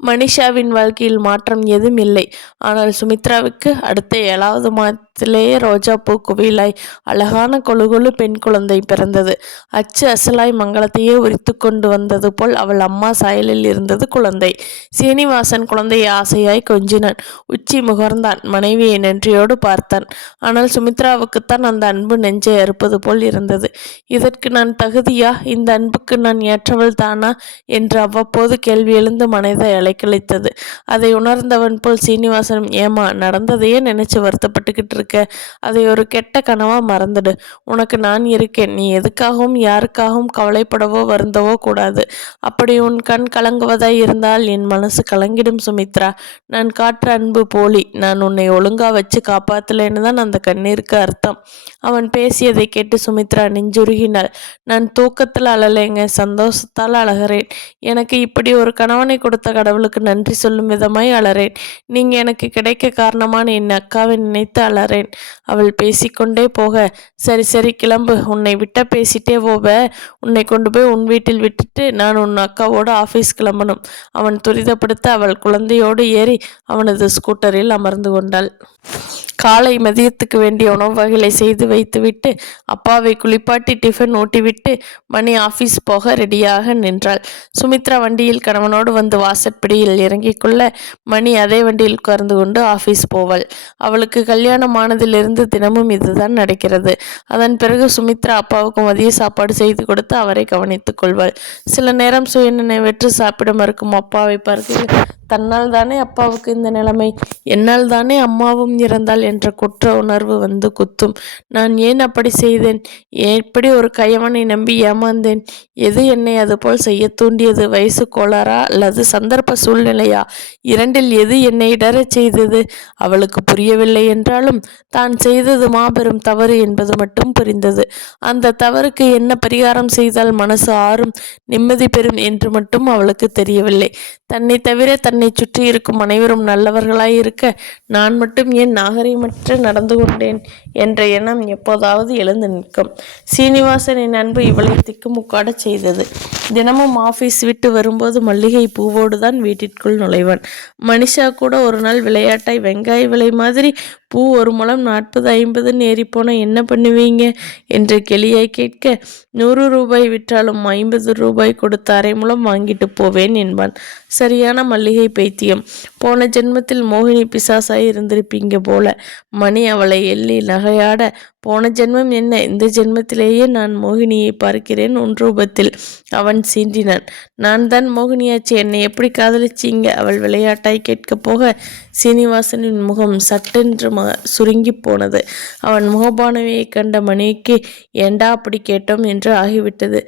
மனிஷாவின் வாழ்க்கையில் மாற்றம் எதுவும் இல்லை. ஆனால் சுமித்ராவுக்கு அடுத்த 7வது மாதத்திலேயே ரோஜா பூ குவியலாய் அழகான கொழு பெண் குழந்தை பிறந்தது. அச்சு அசலாய் மங்களத்தையே உரித்து கொண்டு வந்தது போல் அவள் அம்மா சாயலில் இருந்தது குழந்தை. சீனிவாசன் குழந்தையை ஆசையாய் கொஞ்சினான். உச்சி முகர்ந்தான். மனைவியை நன்றியோடு பார்த்தான். ஆனால் சுமித்ராவுக்குத்தான் அந்த அன்பு நெஞ்சை அறுப்பது போல் இருந்தது. இதற்கு நான் தகுதியா? இந்த அன்புக்கு நான் ஏற்றவள் தானா என்று அவ்வப்போது கேள்வி எழுந்து மனதை அலைக்கழித்தது. அதை உணர்ந்தவன் போல் சீனிவாசனும், ஏமா நடந்ததையே நினைச்சு வருத்தப்பட்டுக்கிட்டு இருக்க? அதை ஒரு கெட்ட கனவா மறந்துடு. உனக்கு நான் இருக்கேன். நீ எதுக்காகவும் யாருக்காகவும் கவலைப்படவோ வருந்தவோ கூடாது. அப்படி உன் கண் கலங்குவதாய் இருந்தால் என் மனசு கலங்கிடும் சுமித்ரா. நான் காற்ற அன்பு போலி. நான் உன்னை ஒழுங்கா வச்சு காப்பாத்தலைன்னு தான் அந்த கண்ணீருக்கு அர்த்தம். அவன் பேசியதை கேட்டு சுமித்ரா நெஞ்சுருகினாள். நான் தூக்கத்தில் அழலைங்க, சந்தோஷத்தால் அழகிறேன். எனக்கு இப்படி ஒரு கணவனை கொடுத்த கடவுளுக்கு நன்றி சொல்லும் விதமாய் அழறேன். நீங்க எனக்கு கிடைக்க காரணமான என் அக்காவை நினைத்து அழறேன். அவள் பேசிக்கொண்டே போக, சரி கிளம்பு. உன்னை விட்ட பேசிட்டே போவ. உன்னை கொண்டு போய் உன் வீட்டில் விட்டுட்டு நான் உன் அக்காவோடு ஆஃபீஸ் கிளம்பணும். அவன் துரிதப்படுத்த அவள் குழந்தையோடு ஏறி அவனது ஸ்கூட்டரில் அமர்ந்து கொண்டாள். காலை மதியத்துக்கு வேண்டிய உணவு வகைகளை செய்து வைத்துவிட்டு அப்பாவை குளிப்பாட்டி டிஃபன் ஊட்டிவிட்டு மணி ஆஃபீஸ் போக ரெடியாக நின்றாள். சுமித்ரா வண்டியில் கணவனோடு வந்து வாசற்படியில் இறங்கிக் கொள்ள மணி அதே வண்டியில் உட்கார்ந்து கொண்டு ஆஃபீஸ் போவாள். அவளுக்கு கல்யாணம் ஆனதிலிருந்து தினமும் இதுதான் நடக்கிறது. அதன் பிறகு சுமித்ரா அப்பாவுக்கு மதிய சாப்பாடு செய்து கொடுத்து அவரை கவனித்துக் கொள்வாள். சில நேரம் சுயநினைவற்று சாப்பிட மறுக்கும் அப்பாவை பார்க்க, தன்னால் தானே அப்பாவுக்கு இந்த நிலைமை, என்னால் தானே அம்மாவும் இறந்தாள் என்ற குற்ற உணர்வு வந்து குத்தும். நான் ஏன் அப்படி செய்தேன்? எப்படி ஒரு கயவனை நம்பி ஏமாந்தேன்? எது என்னை அதுபோல் செய்ய தூண்டியது? வயசு கோளாறா அல்லது சந்தர்ப்ப சூழ்நிலையா? இரண்டில் எது என்னை இடறச் செய்தது? அவளுக்கு புரியவில்லை என்றாலும் தான் செய்தது மாபெரும் தவறு என்பது மட்டும் புரிந்தது. அந்த தவறுக்கு என்ன பரிகாரம் செய்தால் மனசு ஆறும், நிம்மதி பெறும் என்று மட்டும் அவளுக்கு தெரியவில்லை. தன்னை தவிர தன்னை சுற்றி இருக்கும் அனைவரும் நல்லவர்களாய் இருக்க நான் மட்டும் ஏன் நாகரிகமற்று நடந்து கொண்டேன் என்ற எண்ணம் எப்போதாவது எழுந்து நிற்கும். சீனிவாசனின் அன்பு இவளை திக்குமுக்காட செய்தது. தினமும் ஆஃபீஸ் விட்டு வரும்போது மல்லிகை பூவோடு தான் வீட்டிற்குள் நுழைவான். மனிஷா கூட ஒரு நாள் விளையாட்டாய், வெங்காய விலை மாதிரி பூ ஒரு முழம் 40-50 ஏறிப்போன என்ன பண்ணுவீங்க என்று கிளியாய் கேட்க, 100 ரூபாய் விற்றாலும் 50 ரூபாய் கொடுத்து அரை முழம் வாங்கிட்டு போவேன் என்பான். சரியான மல்லிகை பைத்தியம். போன ஜென்மத்தில் மோகினி பிசாசாய் இருந்திருப்பீங்க போல. மணி அவளை எள்ளி நகையாட, போன ஜென்மம் என்ன, இந்த ஜென்மத்திலேயே நான் மோகினியை பார்க்கிறேன் உன் ரூபத்தில். அவன் சீண்டினான். நான் தான் மோகினியாச்சு, என்னை எப்படி காதலிச்சிங்க? அவள் விளையாட்டாய் கேட்கப் போக சீனிவாசனின் முகம் சட்டென்று சுருங்கி போனது. அவன் முகபானவையை கண்ட மணிக்கு ஏண்டா அப்படி கேட்டோம் என்று ஆகிவிட்டது.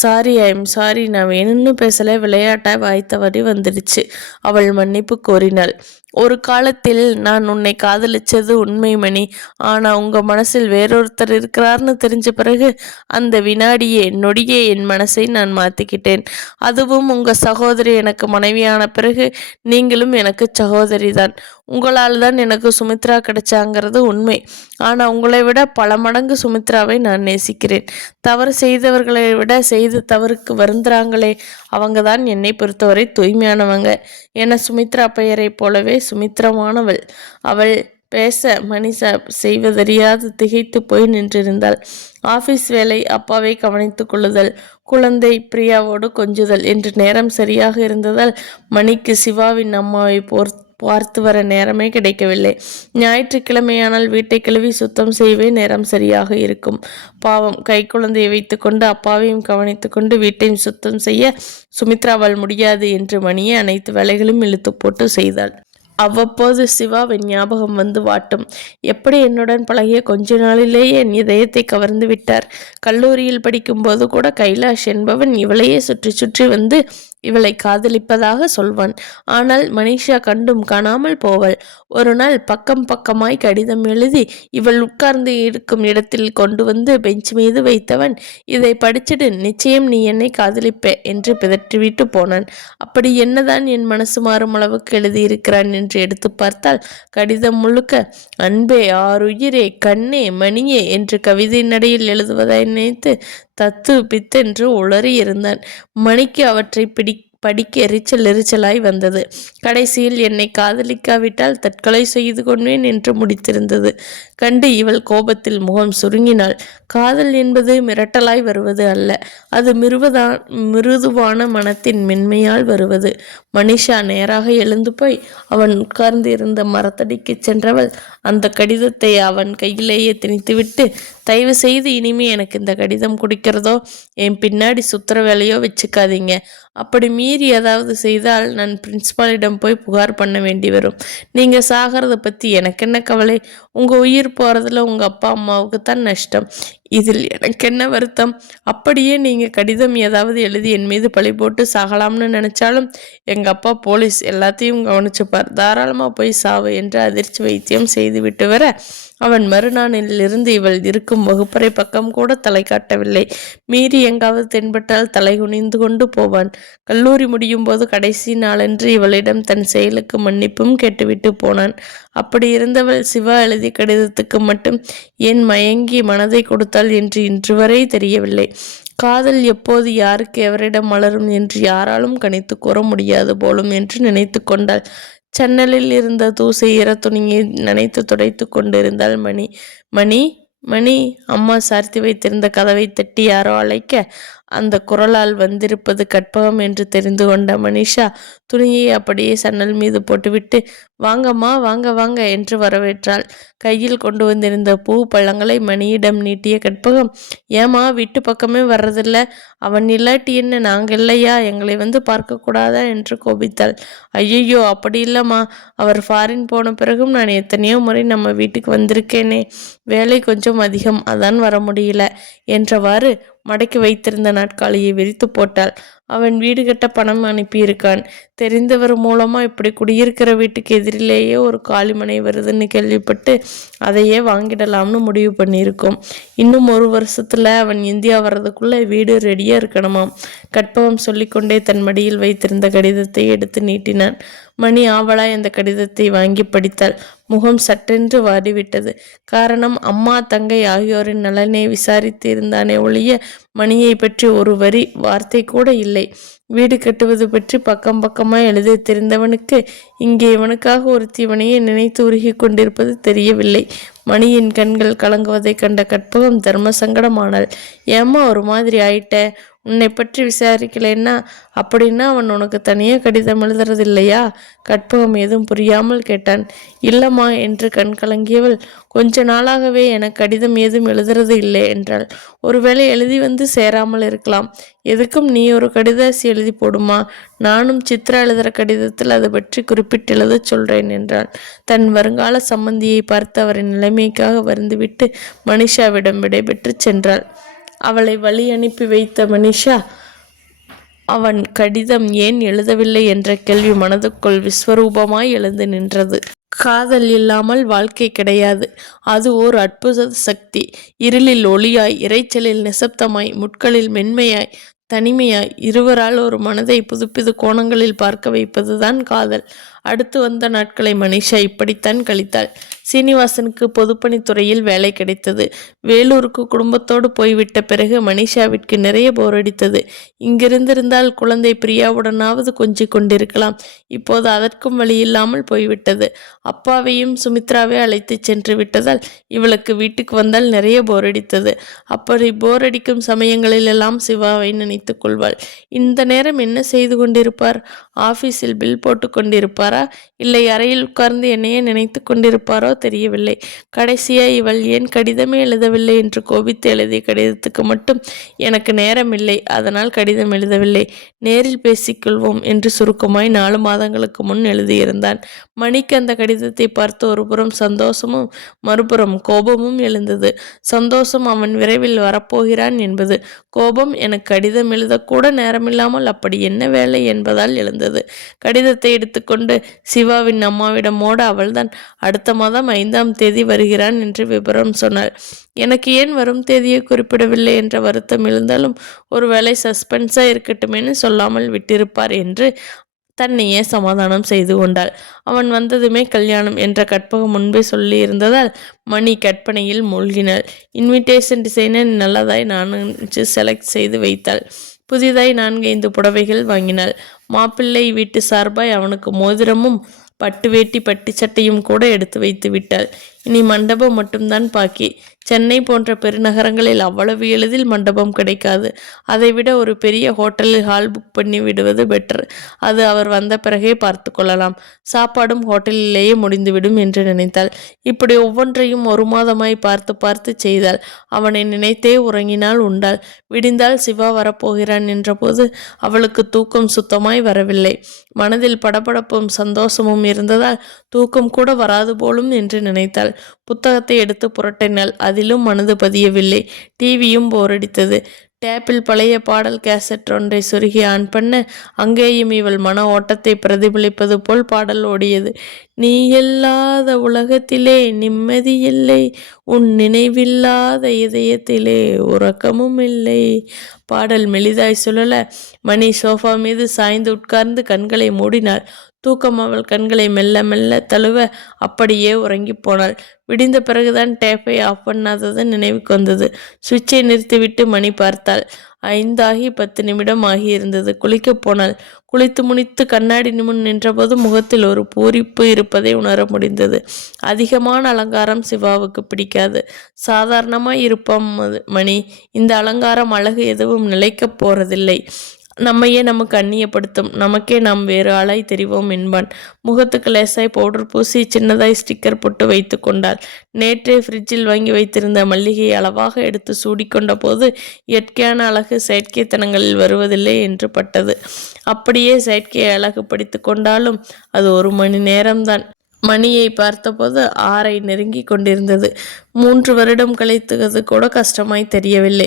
சாரி, ஐம் சாரி, நான் வேணும்னு பேசல, விளையாட்டாய் வாய்த்தவரி வந்துடுச்சு. அவள் மன்னிப்பு கோரினாள். ஒரு காலத்தில் நான் உன்னை காதலிச்சது உண்மை மணி. ஆனா உங்க மனசில் வேறொருத்தர் இருக்கிறார்னு தெரிஞ்ச பிறகு அந்த வினாடியே நொடியே என் மனசை நான் மாத்திக்கிட்டேன். அதுவும் உங்க சகோதரி எனக்கு மனைவியான பிறகு நீங்களும் எனக்கு சகோதரி தான். உங்களால் தான் எனக்கு சுமித்ரா கிடைச்சாங்கிறது உண்மை. ஆனா உங்களை விட பல மடங்கு சுமித்ராவை நான் நேசிக்கிறேன். தவறு செய்தவர்களை விட செய்த தவறுக்கு வருந்துறாங்களே, அவங்க தான் என்னை பொறுத்தவரை தூய்மையானவங்க என சுமித்ரா பெயரை போலவே சுமித்திரமானவள். அவள் பேச மனிஷா செய்வதறியாது திகைத்து போய் நின்றிருந்தாள். ஆபீஸ் வேலை, அப்பாவை கவனித்துக் கொள்ளுதல், குழந்தை பிரியாவோடு கொஞ்சுதல் என்று நேரம் சரியாக இருந்ததால் மணிக்கு சிவாவின் அம்மாவை பார்த்து வர நேரமே கிடைக்கவில்லை. ஞாயிற்றுக்கிழமையானால் வீட்டை கழுவி சுத்தம் செய்யவே நேரம் சரியாக இருக்கும். பாவம், கைக்குழந்தையை வைத்துக்கொண்டு அப்பாவையும் கவனித்துக்கொண்டு வீட்டையும் சுத்தம் செய்ய சுமித்ராவால் முடியாது என்று மணியை அனைத்து வேலைகளும் இழுத்து போட்டு செய்தாள். அவ்வப்போது சிவாவின் ஞாபகம் வந்து வாட்டும். எப்படி என்னுடன் பழகிய கொஞ்ச நாளிலேயே என் இதயத்தை கவர்ந்து விட்டார். கல்லூரியில் படிக்கும்போது கூட கைலாஷ் என்பவன் இவளையே சுற்றி சுற்றி வந்து இவளை காதலிப்பதாக சொல்வான். ஆனால் மனிஷா கண்டும் காணாமல் போவள். ஒரு நாள் பக்கம் பக்கமாய் கடிதம் எழுதி இவள் உட்கார்ந்து இருக்கும் இடத்தில் கொண்டு வந்து பெஞ்ச் மீது வைத்தவன், இதை படிச்சுட்டு நிச்சயம் நீ என்னை காதலிப்பே என்று பிதற்றிவிட்டு போனான். அப்படி என்னதான் என் மனசு மாறும் அளவுக்கு எழுதியிருக்கிறான் என்று எடுத்து பார்த்தால் கடிதம் முழுக்க அன்பே, ஆருயிரே, கண்ணே, மணியே என்று கவிதை நடையில் எழுதுவதாய் நினைத்து தத்து பித்தென்று உளறி இருந்தான். மணிக்கு அவற்றை படிக்க எரிச்சலாய் வந்தது. கடைசியில் என்னை காதலிக்காவிட்டால் தற்கொலை செய்து கொள்வேன் என்று முடித்திருந்தது கண்டு இவள் கோபத்தில் முகம் சுருங்கினாள். காதல் என்பது மிரட்டலாய் வருவது அல்ல, அது மிருதுவான மனத்தின் மென்மையால் வருவது. மனிஷா நேராக எழுந்து போய் அவன் உட்கார்ந்து இருந்த மரத்தடிக்கு சென்றவள் அந்த கடிதத்தை அவன் கையிலேயே திணித்துவிட்டு, தயவு செய்து இனிமே எனக்கு இந்த கடிதம் குடிக்கிறதோ என் பின்னாடி சுத்துற வேலையோ வச்சுக்காதீங்க. அப்படி மீறி ஏதாவது செய்தால் நான் பிரின்சிபாலிடம் போய் புகார் பண்ண வேண்டி வரும். நீங்கள் சாகிறத பற்றி எனக்கு என்ன கவலை? உங்கள் உயிர் போகிறதுல உங்கள் அப்பா அம்மாவுக்கு தான் நஷ்டம். இதில் எனக்கு என்ன வருத்தம்? அப்படியே நீங்கள் கடிதம் ஏதாவது எழுதி என் மீது பழி போட்டு சாகலாம்னு நினச்சாலும் எங்கள் அப்பா போலீஸ் எல்லாத்தையும் கவனிச்சுப்பார். தாராளமாக போய் சாவு என்று அதிர்ச்சி வைத்தியம் செய்துவிட்டு வர அவன் மறுநாளிலிருந்து இவள் இருக்கும் வகுப்பறை பக்கம் கூட தலை காட்டவில்லை. மீறி எங்காவது தென்பட்டால் தலை குனிந்து கொண்டு போவான். கல்லூரி முடியும் போது கடைசி நாளன்று இவளிடம் தன் செயலுக்கு மன்னிப்பும் கேட்டுவிட்டு போனான். அப்படி இருந்தவள் சிவா எழுதிய கடிதத்துக்கு மட்டும் ஏன் மயங்கி மனதை கொடுத்தாள் என்று இன்று வரை தெரியவில்லை. காதல் எப்போது யாருக்கு எவரிடம் மலரும் என்று யாராலும் கணித்து கூற முடியாது போலும் என்று நினைத்து கொண்டாள். ஜன்னலில் இருந்த தூசை ஈர துணியை நனைத்து துடைத்து கொண்டிருந்தாள். மணி மணி மணி அம்மா சார்த்தி வைத்திருந்த கதவை தட்டி யாரோ அழைக்க அந்த குரலால் வந்திருப்பது கற்பகம் என்று தெரிந்து கொண்ட மனிஷா துணியை அப்படியே சன்னல் மீது போட்டுவிட்டு வாங்கம்மா, வாங்க வாங்க என்று வரவேற்றாள். கையில் கொண்டு வந்திருந்த பூ பழங்களை மணியிடம் நீட்டிய கற்பகம், ஏமா வீட்டு பக்கமே வர்றதில்ல? அவன் இல்லாட்டி என்ன, நாங்கள் இல்லையா? எங்களை வந்து பார்க்கக்கூடாதா என்று கோபித்தாள். ஐயையோ, அப்படி இல்லைம்மா, அவர் ஃபாரின் போன பிறகும் நான் எத்தனையோ முறை நம்ம வீட்டுக்கு வந்திருக்கேனே, வேலை கொஞ்சம் அதிகம், அதான் வர முடியல என்றவாறு மடக்கி வைத்திருந்த நாட்காலியை விரித்து போட்டாள். அவன் வீடு கட்ட பணம் அனுப்பியிருக்கான். தெரிந்தவர் மூலமா இப்படி குடியிருக்கிற வீட்டுக்கு எதிரிலேயே ஒரு காலிமனை வருதுன்னு கேள்விப்பட்டு அதையே வாங்கிடலாம்னு முடிவு பண்ணியிருக்கோம். இன்னும் 1 வருஷத்துல அவன் இந்தியா வர்றதுக்குள்ள வீடு ரெடியா இருக்கணுமாம். கற்பகம் சொல்லிக்கொண்டே தன் மடியில் வைத்திருந்த கடிதத்தை எடுத்து நீட்டினான். மணி ஆவலாய் அந்த கடிதத்தை வாங்கி படித்தாள். முகம் சட்டென்று வாடிவிட்டது. காரணம், அம்மா தங்கை ஆகியோரின் நலனை விசாரித்து இருந்தானே ஒழிய மணியை பற்றி ஒரு வரி வார்த்தை கூட இல்லை. வீடு கட்டுவது பற்றி பக்கம் பக்கமாய் எழுதி தெரிந்தவனுக்கு இங்கே இவனுக்காக ஒரு தீவனையை நினைத்து உருகி கொண்டிருப்பது தெரியவில்லை. மணியின் கண்கள் கலங்குவதை கண்ட கற்பகம் தர்ம சங்கடமானாள். ஏம்மா ஒரு மாதிரி ஆயிட்ட? உன்னை பற்றி விசாரிக்கலைன்னா அப்படின்னா அவன் உனக்கு தனியாக கடிதம் எழுதுறது இல்லையா? கற்பகம் எதுவும் புரியாமல் கேட்டான். இல்லம்மா என்று கண் கலங்கியவள், கொஞ்ச நாளாகவே எனக்கு கடிதம் ஏதும் எழுதுறது இல்லை என்றாள். ஒருவேளை எழுதி வந்து சேராமல் இருக்கலாம். எதுக்கும் நீ ஒரு கடிதாசி எழுதி போடுமா, நானும் சித்ரா எழுதுகிற கடிதத்தில் அதை பற்றி குறிப்பிட்டு எழுத சொல்கிறேன் என்றாள். தன் வருங்கால சம்பந்தியை பார்த்து அவரின் நிலைமைக்காக வருந்துவிட்டு மனிஷாவிடம் விடைபெற்று சென்றாள். அவளை வழி அனுப்பி வைத்த மனிஷா அவன் கடிதம் ஏன் எழுதவில்லை என்ற கேள்வி மனதுக்குள் விஸ்வரூபமாய் எழுந்து நின்றது. காதல் இல்லாமல் வாழ்க்கை கிடையாது. அது ஓர் அற்புத சக்தி. இருளில் ஒளியாய், இரைச்சலில் நிசப்தமாய், முட்களில் மென்மையாய், தனிமையாய் இருவரால் ஒரு மனதை புதுப்பிது கோணங்களில் பார்க்க வைப்பதுதான் காதல். அடுத்து வந்த நாட்களை மனிஷா இப்படித்தான் கழித்தாள். சீனிவாசனுக்கு பொதுப்பணித்துறையில் வேலை கிடைத்தது. வேலூருக்கு குடும்பத்தோடு போய்விட்ட பிறகு மனிஷாவிற்கு நிறைய போர் அடித்தது. இங்கிருந்திருந்தால் குழந்தை பிரியாவுடனாவது கொஞ்சிக் கொண்டிருக்கலாம். இப்போது அதற்கும் வழியில்லாமல் போய்விட்டது. அப்பாவையும் சுமித்ராவை அழைத்து சென்று விட்டதால் இவளுக்கு வீட்டுக்கு வந்தால் நிறைய போர் அடித்தது. அப்படி போர் அடிக்கும் சமயங்களிலெல்லாம் சிவாவை நினைத்து கொள்வாள். இந்த நேரம் என்ன செய்து கொண்டிருப்பார்? ஆபீஸில் பில் போட்டு கொண்டிருப்பாரா, இல்லை அறையில் உட்கார்ந்து என்னையே நினைத்து கொண்டிருப்பாரோ தெரியவில்லை. கடைசியா இவள் ஏன் கடிதமே எழுதவில்லை என்று கோபித்து எழுதிய கடிதத்துக்கு மட்டும் எனக்கு நேரம் இல்லை, அதனால் கடிதம் எழுதவில்லை, நேரில் பேசிக்கொள்வோம் என்று சுருக்கமாய் 4 மாதங்களுக்கு முன் எழுதியிருந்தான். மணிக்கு அந்த கடிதத்தை பார்த்து ஒருபுறம் சந்தோஷமும் மறுபுறம் கோபமும் எழுந்தது. சந்தோஷம் அவன் விரைவில் வரப்போகிறான் என்பது, கோபம் எனக்கு கடிதம் எழுதக்கூட நேரமில்லாமல் அப்படி என்ன வேலை என்பதால் எழுந்தது. கடிதத்தை எடுத்துக்கொண்டு சிவாவின் அம்மாவிடம் ஓட அவள்தான் அடுத்த மாதம் 5ஆம் தேதி வருகிறான் என்று விபரம் சொன்னாள். எனக்கு ஏன் வரும் தேதியை குறிப்பிடவில்லை என்ற வருத்தம் இருந்தாலும் ஒருவேளை சஸ்பென்ஸா இருக்கட்டுமேனு சொல்லாமல் விட்டிருப்பார் என்று தன்னையே சமாதானம் செய்து கொண்டாள். அவன் வந்ததுமே கல்யாணம் என்ற கற்பகம் முன்பே சொல்லி இருந்ததால் மணி கற்பனையில் மூழ்கினாள். இன்விடேஷன் டிசைனை நல்லதாய் 4 செலக்ட் செய்து வைத்தாள். புதிதாய் 4-5 புடவைகள் வாங்கினாள். மாப்பிள்ளை வீட்டு சார்பாய் அவனுக்கு மோதிரமும் பட்டு வேட்டி பட்டு சட்டையும் கூட எடுத்து வைத்து விட்டாள். இனி மண்டபம் மட்டும்தான் பாக்கி. சென்னை போன்ற பெருநகரங்களில் அவ்வளவு எளிதில் மண்டபம் கிடைக்காது. அதைவிட ஒரு பெரிய ஹோட்டலில் ஹால் புக் பண்ணி விடுவது பெட்டர். அது அவர் வந்த பிறகே பார்த்து கொள்ளலாம். சாப்பாடும் ஹோட்டலிலேயே முடிந்துவிடும் என்று நினைத்தாள். இப்படி ஒவ்வொன்றையும் 1 மாதமாய் பார்த்து பார்த்து செய்தாள். அவனை நினைத்தே உறங்கினாள், உண்டாள். விடிந்தால் சிவா வரப்போகிறான் என்றபோது அவளுக்கு தூக்கம் சுத்தமாய் வரவில்லை. மனதில் படபடப்பும் சந்தோஷமும் இருந்ததால் தூக்கம் கூட வராது போலும் என்று நினைத்தாள். புத்தகத்தை எடுத்து புரட்டினாள். அதிலும் மனது பதியவில்லை. டிவியும் போரடித்தது. டேப்பில் பழைய பாடல் கேசட் ஒன்றை சொருகி ஆன் பண்ண அங்கேயும் இவள் மன ஓட்டத்தை பிரதிபலிப்பது போல் பாடல் ஓடியது. நீ இல்லாத உலகத்திலே நிம்மதி இல்லை, உன் நினைவில்லாத இதயத்திலே உறக்கமும் இல்லை. பாடல் மெலிதாய் சுழல மணி சோஃபா மீது சாய்ந்து உட்கார்ந்து கண்களை மூடினாள். தூக்கம் அவள் கண்களை மெல்ல மெல்ல தழுவ அப்படியே உறங்கி போனாள். விடிந்த பிறகுதான் டேப்பை ஆஃப் பண்ணாதது நினைவுக்கு வந்தது. சுவிட்சை நிறுத்திவிட்டு மணி பார்த்தாள். 5 ஆகி 10 நிமிடம் ஆகியிருந்தது. குளிக்கப் போனாள். குளித்து முடித்து கண்ணாடி முன் நின்றபோது முகத்தில் ஒரு பூரிப்பு இருப்பதை உணர முடிந்தது. அதிகமான அலங்காரம் சிவாவுக்கு பிடிக்காது. சாதாரணமாய் இருப்பான் மணி. இந்த அலங்காரம் அழகு எதுவும் நிலைக்கப் போறதில்லை. நம்மையே நமக்கு அந்நியப்படுத்தும். நமக்கே நாம் வேறு ஆளாய் தெரிவோம் என்பான். முகத்துக்கு லேசாய் பவுடர் பூசி சின்னதாய் ஸ்டிக்கர் போட்டு வைத்து கொண்டாள். நேற்றே ஃப்ரிட்ஜில் வாங்கி வைத்திருந்த மல்லிகையை அளவாக எடுத்து சூடிக்கொண்ட போது இயற்கையான அழகு செயற்கைத்தனங்களில் வருவதில்லை என்று பட்டது. அப்படியே செயற்கையை அழகு படித்து கொண்டாலும் அது 1 மணி நேரம்தான். மணியை பார்த்தபோது 6ஐ நெருங்கி கொண்டிருந்தது. 3 வருடம் கழித்தது கூட கஷ்டமாய் தெரியவில்லை.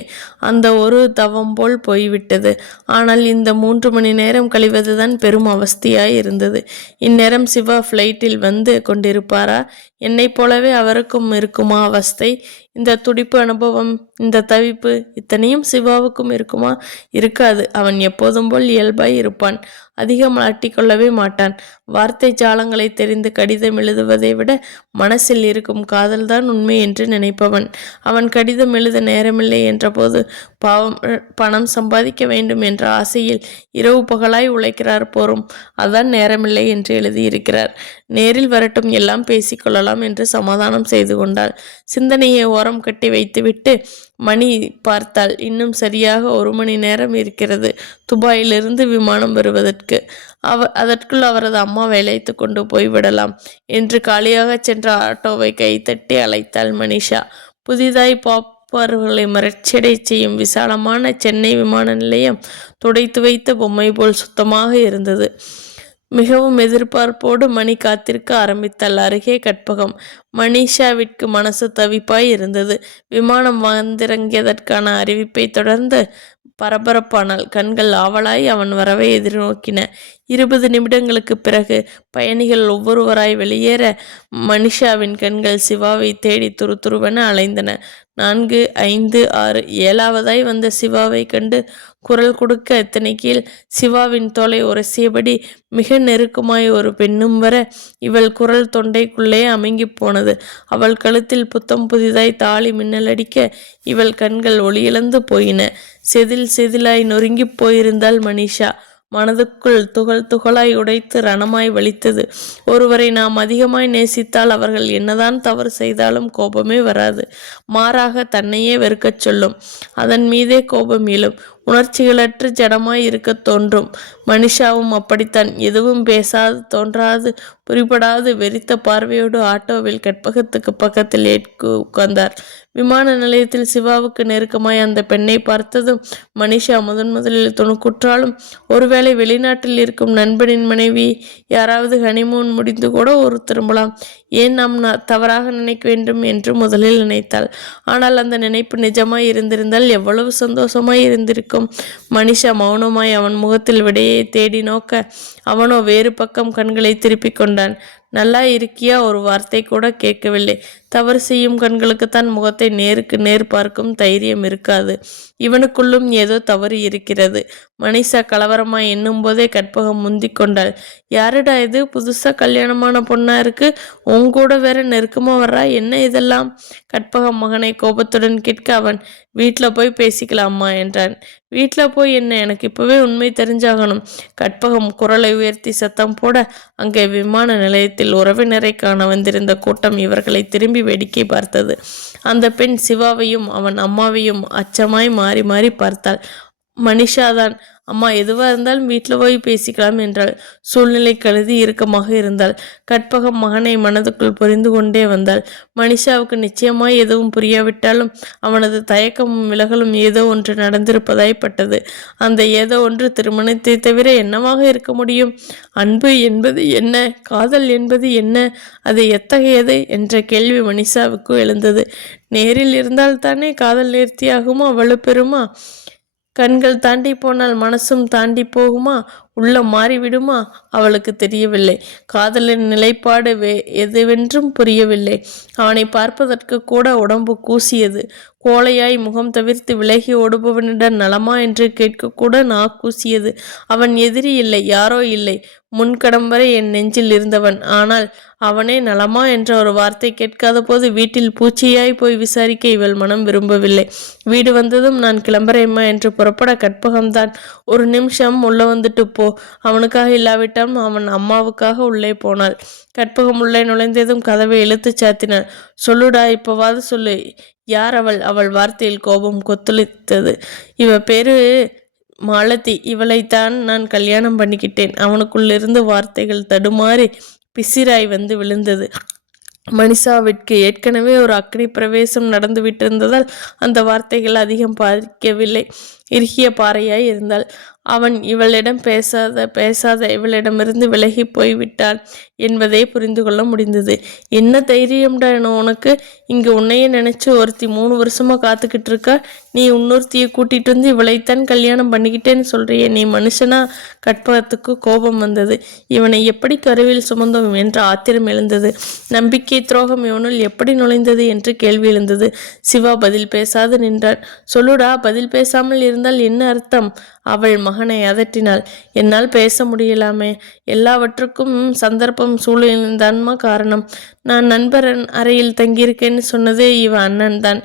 அந்த ஒரு தவம் போல் போய்விட்டது. ஆனால் இந்த 3 மணி நேரம் கழிவதுதான் பெரும் அவஸ்தையாய் இருந்தது. இந்நேரம் சிவா ஃப்ளைட்டில் வந்து கொண்டிருப்பாரா? என்னைப் போலவே அவருக்கும் இருக்குமா அவஸ்தை? இந்த துடிப்பு அனுபவம், இந்த தவிப்பு, இத்தனையும் சிவாவுக்கும் இருக்குமா? இருக்காது. அவன் எப்போதும் போல் இயல்பாய் இருப்பான். அதிகம் அலட்டிக்கொள்ளவே மாட்டான். வார்த்தை ஜாலங்களை தெரிந்து கடிதம் எழுதுவதை விட மனசில் இருக்கும் காதல்தான் உண்மை என்று நினைப்பவன். அவன் கடிதம் எழுத நேரமில்லை என்றபோது பாவம், பணம் சம்பாதிக்க வேண்டும் என்ற ஆசையில் இரவு பகலாய் உழைக்கிறார் போரும். அதான் நேரமில்லை என்று எழுதியிருக்கிறார். நேரில் வரட்டும், எல்லாம் பேசிக்கொள்ளலாம் என்று சமாதானம் செய்து கொண்டாள். சிந்தனையை ஓரம் கட்டி வைத்துவிட்டு மணி பார்த்தாள். இன்னும் சரியாக 1 மணி நேரம் இருக்கிறது துபாயிலிருந்து விமானம் வருவதற்கு. அதற்குள் அவரது அம்மாவை அழைத்து கொண்டு போய்விடலாம் என்று காலியாக சென்ற ஆட்டோவை கைத்தட்டி அழைத்தாள் மனிஷா. புதிதாய் பாப்பர்களை மரச்சடை செய்யும் விசாலமான சென்னை விமான நிலையம் துடைத்து வைத்த பொம்மை போல் சுத்தமாக இருந்தது. மிகவும் எதிர்பார்ப்போடு மணி காத்திருக்க ஆரம்பித்தாள். அருகே கற்பகம். மனிஷாவிற்கு மனசு தவிப்பாய் இருந்தது. விமானம் வந்திறங்கியதற்கான அறிவிப்பை தொடர்ந்து பரபரப்பானாள். கண்கள் ஆவலாய் அவன் வரவை எதிர்நோக்கின. 20 நிமிடங்களுக்கு பிறகு பயணிகள் ஒவ்வொருவராய் வெளியேற மனிஷாவின் கண்கள் சிவாவை தேடி துருதுருவென அலைந்தன. 4, 5, 6 7ஆவதாய் வந்த சிவாவை கண்டு குரல் கொடுக்க இத்தனைக்கீழ் சிவாவின் தோலை உரசியபடி மிக நெருக்கமாய் ஒரு பெண்ணும் வர இவள் குரல் தொண்டைக்குள்ளே அமுங்கி போனது. அவள் கழுத்தில் புத்தம் புதிதாய் தாலி மின்னலடிக்க இவள் கண்கள் ஒளியிழந்து போயின. செதில் செதிலாய் நொறுங்கிப் போயிருந்தாள் மனிஷா. மனதுக்குள் துகள் துகளாய் உடைத்து ரணமாய் வலித்தது. ஒருவரை நாம் அதிகமாய் நேசித்தால் அவர்கள் என்னதான் தவறு செய்தாலும் கோபமே வராது. மாறாக தன்னையே வெறுக்கச் சொல்லும். அதன் மீதே கோபம் எழும். உணர்ச்சிகளற்று ஜடமாய் இருக்க தோன்றும். மனிஷாவும் அப்படித்தான். எதுவும் பேசாது, தோன்றாது, புரிபடாது வெறித்த பார்வையோடு ஆட்டோவில் கற்பகத்துக்கு பக்கத்தில் உட்கார்ந்தார். விமான நிலையத்தில் சிவாவுக்கு நெருக்கமாய் அந்த பெண்ணை பார்த்ததும் மனிஷா முதலில் துணுக்குற்றாலும், ஒருவேளை வெளிநாட்டில் இருக்கும் நண்பனின் மனைவி, யாராவது ஹனிமூன் முடிந்து கூட ஒரு திரும்பலாம், ஏன் நாம் தவறாக நினைக்க வேண்டும் என்று முதலில் நினைத்தாள். ஆனால் அந்த நினைப்பு நிஜமாய் இருந்திருந்தால் எவ்வளவு சந்தோஷமாய் இருந்திருக்கும். மனிஷா மௌனமாய் அவன் முகத்தில் விடையை தேடி நோக்க அவனோ வேறு பக்கம் கண்களை திருப்பிக் கொண்டான். நல்லா இருக்கியா? ஒரு வார்த்தை கூட கேட்கவில்லை. தவறு செய்யும் கண்களுக்குத்தான் முகத்தை நேருக்கு நேர் பார்க்கும் தைரியம் இருக்காது. இவனுக்குள்ளும் ஏதோ தவறு இருக்கிறது. மனிஷா கலவரமாய் எண்ணும் போதே கற்பகம் முந்தி கொண்டாள். யாருடா இது? புதுசா கல்யாணமான பொண்ணா இருக்கு. உங்கூட வேற நெருக்கமா வர்றா. என்ன இதெல்லாம்? கற்பகம் மகனை கோபத்துடன் கேட்க அவன், வீட்டில் போய் பேசிக்கலாமா என்றான். வீட்டில் போய் என்ன? எனக்கு இப்பவே உண்மை தெரிஞ்சாகணும். கற்பகம் குரலை உயர்த்தி சத்தம் போட அங்கே விமான நிலையத்தில் உறவினரை காண வந்திருந்த கூட்டம் இவர்களை திரும்பி வேடிக்கை பார்த்தது. அந்த பெண் சிவாவையும் அவன் அம்மாவையும் அச்சமாய் மாறி மாறி பார்த்தாள். மனிஷாதான், அம்மா எதுவாக இருந்தாலும் வீட்டில் போய் பேசிக்கலாம் என்றாள். சூழ்நிலை கருதி இறுக்கமாக இருந்தாள். கற்பகம் மகனை மனதுக்குள் புரிந்து கொண்டே வந்தாள். மனிஷாவுக்கு நிச்சயமாய் எதுவும் புரியாவிட்டாலும் அவனது தயக்கமும் விலகலும் ஏதோ ஒன்று நடந்திருப்பதாய் பட்டது. அந்த ஏதோ ஒன்று திருமணத்தை தவிர என்னவாக இருக்க முடியும்? அன்பு என்பது என்ன? காதல் என்பது என்ன? அது எத்தகையது என்ற கேள்வி மனிஷாவுக்கு எழுந்தது. நேரில் இருந்தால் தானே காதல் நேர்த்தியாகுமா, வலுப்பெறுமா? கண்கள் தாண்டி போனால் மனசும் தாண்டி போகுமா? உள்ளம் மாறிவிடுமா? அவளுக்கு தெரியவில்லை. காதலின் நிலைப்பாடு எதுவென்றும் புரியவில்லை. அவனை பார்ப்பதற்கு கூட உடம்பு கூசியது. கோழையாய் முகம் தவிர்த்து விலகி ஓடுபவனிடம் நலமா என்று கேட்கக்கூட கூசியது. அவன் எதிரி இல்லை, யாரோ இல்லை, முன்கடம் வரை என் நெஞ்சில் இருந்தவன். ஆனால் அவனே நலமா என்ற ஒரு வார்த்தை கேட்காத போது வீட்டில் பூச்சியாய் போய் விசாரிக்க இவள் மனம் விரும்பவில்லை. வீடு வந்ததும் நான் கிளம்புறேம்மா என்று புறப்பட கற்பகம்தான், ஒரு நிமிஷம் உள்ள வந்துட்டு போ, அவனுக்காக இல்லாவிட்டாலும் அவன் அம்மாவுக்காக உள்ளே போனாள். கற்பகம் உள்ளே நுழைந்ததும் கதவை இழுத்து சாத்தினாள். சொல்லுடா, இப்போவாது சொல்லு, யார் அவள்? அவள் வார்த்தையில் கோபம் கொத்தளித்தது. இவ பேரு மாலதி, இவளைத்தான் நான் கல்யாணம் பண்ணிக்கிட்டேன். அவனுக்குள்ளிருந்து வார்த்தைகள் தடுமாறி பிசிராய் வந்து விழுந்தது. மனிஷாவிற்கு ஏற்கனவே ஒரு அக்னி பிரவேசம் நடந்து விட்டிருந்ததால் அந்த வார்த்தைகள் அதிகம் பாதிக்கவில்லை. இறுகிய பாறையாய் இருந்தாள். அவன் இவளிடம் பேசாத இவளிடமிருந்து விலகி போய்விட்டான் என்பதை புரிந்து கொள்ள முடிந்தது. என்ன தைரியம்டா உனக்கு? இங்கு உன்னையே நினைச்சு ஒருத்தி 3 வருஷமா காத்துக்கிட்டு இருக்கா. நீ இன்னொருத்தியை கூட்டிட்டு வந்து இவளைத்தான் கல்யாணம் பண்ணிக்கிட்டேன்னு சொல்றியே, நீ மனுஷனா? கற்பகத்துக்கு கோபம் வந்தது. இவனை எப்படி கருவில் சுமந்தோம் என்ற ஆத்திரம் எழுந்தது. நம்பிக்கை துரோகம் இவனுள் எப்படி நுழைந்தது என்று கேள்வி எழுந்தது. சிவா பதில் பேசாது நின்றான். சொல்லுடா, பதில் பேசாமல் இருந்தால் என்ன அர்த்தம்? அவள் மகனை அதட்டினாள். என்னால் பேச முடியலாமே. எல்லாவற்றுக்கும் சந்தர்ப்பம் சூழ்நிலைதான்மா காரணம். நான் நண்பரன் அறையில் தங்கியிருக்கேன்னு சொன்னது இவ அண்ணன் தான்.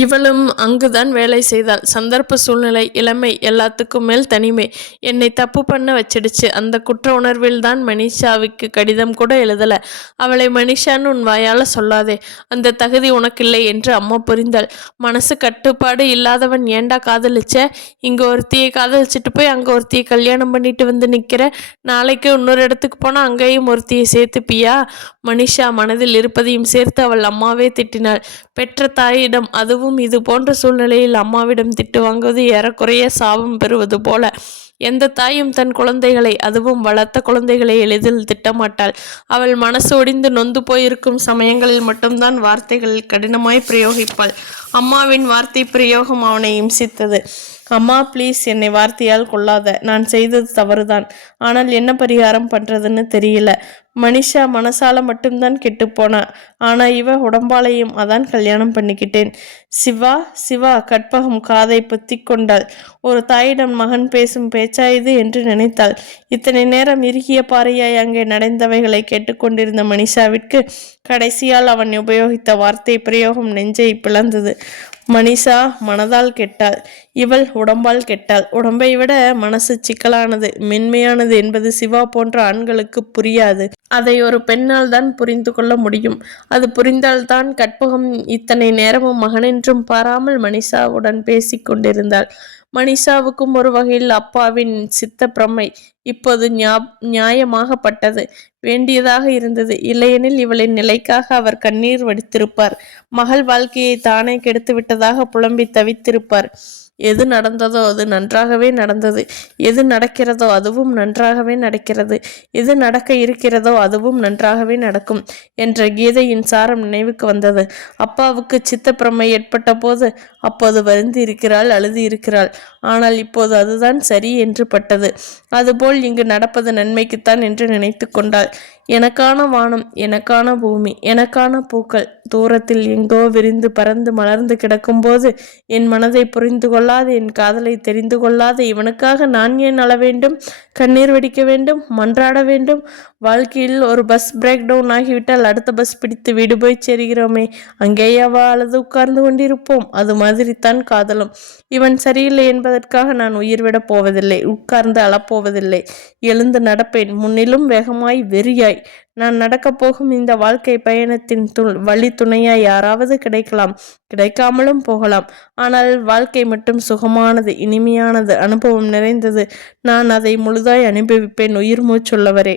இவளும் அங்குதான் வேலை செய்தாள். சந்தர்ப்ப சூழ்நிலை, இளமை, எல்லாத்துக்கும் மேல் தனிமை என்னை தப்பு பண்ண வச்சிடுச்சு. அந்த குற்ற உணர்வில் தான் மனிஷாவுக்கு கடிதம் கூட எழுதலை. அவளை மனிஷான்னு உன் வாயால் சொல்லாதே, அந்த தகுதி உனக்கில்லை என்று அம்மா புரிந்தாள். மனசு கட்டுப்பாடு இல்லாதவன் ஏண்டா காதலிச்ச? இங்கே ஒருத்தியை காதலிச்சிட்டு போய் அங்கே ஒருத்தியை கல்யாணம் பண்ணிட்டு வந்து நிற்கிற. நாளைக்கு இன்னொரு இடத்துக்கு போனால் அங்கேயும் ஒருத்தியை சேர்த்துப்பியா? மனிஷா மனதில் இருப்பதையும் சேர்த்து அவள் அம்மாவே திட்டினாள். பெற்ற தாயிடம், அதுவும் இது போன்ற சூழ்நிலையில் அம்மாவிடம் திட்டு வாங்குவது ஏறக்குறைய சாபம் பெறுவது போல. எந்த தாயும் தன் குழந்தைகளை, அதுவும் வளர்த்த குழந்தைகளை எளிதில் திட்டமாட்டாள். அவள் மனசு ஒடிந்து நொந்து போயிருக்கும் சமயங்களில் மட்டும்தான் வார்த்தைகள் கடினமாய் பிரயோகிப்பாள். அம்மாவின் வார்த்தை பிரயோகம் அவனை இம்சித்தது. அம்மா ப்ளீஸ், என்னை வார்த்தையால் கொள்ளாத. நான் செய்தது தவறுதான். ஆனால் என்ன பரிகாரம் பண்றதுன்னு தெரியல. மனிஷா மனசால மட்டும்தான் கெட்டுப்போனா. ஆனா இவ உடம்பாலையும். அதான் கல்யாணம் பண்ணிக்கிட்டேன். சிவா சிவா கற்பகம் காதை பொத்திக் கொண்டாள். ஒரு தாயிடம் மகன் பேசும் பேச்சா இது என்று நினைத்தாள். இத்தனை நேரம் இறுகிய பாறையாய் அங்கே நடந்தவைகளை கேட்டுக்கொண்டிருந்த மனிஷாவிற்கு கடைசியால் அவன் உபயோகித்த வார்த்தை பிரயோகம் நெஞ்சை பிளந்தது. மனிஷா மனதால் கெட்டாள், இவள் உடம்பால் கெட்டாள். உடம்பை விட மனசு சிக்கலானது, மென்மையானது என்பது சிவா போன்ற ஆண்களுக்கு புரியாது. அதை ஒரு பெண்ணால் தான் புரிந்து கொள்ள முடியும். அது புரிந்தால்தான் கற்பகம் இத்தனை நேரமும் மகனென்றும் பாராமல் மனிஷாவுடன் பேசி கொண்டிருந்தாள். மனிஷாவுக்கும் ஒரு வகையில் அப்பாவின் சித்த பிரமை இப்போது நியாயமாகப்பட்டது, வேண்டியதாக இருந்தது. இல்லையெனில் இவளின் நிலைக்காக அவர் கண்ணீர் வடித்திருப்பார். மகள் வாழ்க்கையை தானே கெடுத்து விட்டதாக புலம்பி தவித்திருப்பார். எது நடந்ததோ அது நன்றாகவே நடந்தது. எது நடக்கிறதோ அதுவும் நன்றாகவே நடக்கிறது. எது நடக்க இருக்கிறதோ அதுவும் நன்றாகவே நடக்கும் என்ற கீதையின் சாரம் நினைவுக்கு வந்தது. அப்பாவுக்கு சித்தப்பிரமை ஏற்பட்ட போது அப்போது வருந்தி இருக்கிறாள், அழுதி இருக்கிறாள். ஆனால் இப்போது அதுதான் சரி என்று பட்டது. அதுபோல் இங்கு நடப்பது நன்மைக்குத்தான் என்று நினைத்து கொண்டாள். எனக்கான வானம், எனக்கான பூமி, எனக்கான பூக்கள் தூரத்தில் எங்கோ விரிந்து பறந்து மலர்ந்து கிடக்கும்போது என் மனதை புரிந்து கொள்ளாத, என் காதலை தெரிந்து கொள்ளாத இவனுக்காக நான் ஏன் அழ வேண்டும், கண்ணீர் வடிக்க வேண்டும், மன்றாட வேண்டும்? வாழ்க்கையில் ஒரு பஸ் பிரேக் டவுன் ஆகிவிட்டால் அடுத்த பஸ் பிடித்து வீடு போய் சேருகிறோமே, அங்கேயாவா அழுது உட்கார்ந்து கொண்டிருப்போம்? அது மாதிரித்தான் காதலும். இவன் சரியில்லை என்பதற்காக நான் உயிர் விடப் போவதில்லை, உட்கார்ந்து அழப்போவதில்லை. எழுந்து நடப்பேன், முன்னிலும் வேகமாய், வெறியாய். நான் நடக்கப் போகும் இந்த வாழ்க்கை பயணத்தின் வழி துணையாய் யாராவது கிடைக்கலாம், கிடைக்காமலும் போகலாம். ஆனால் வாழ்க்கை மட்டும் சுகமானது, இனிமையானது, அனுபவம் நிறைந்தது. நான் அதை முழுதாய் அனுபவிப்பேன், உயிர் மூச்சுள்ளவரே.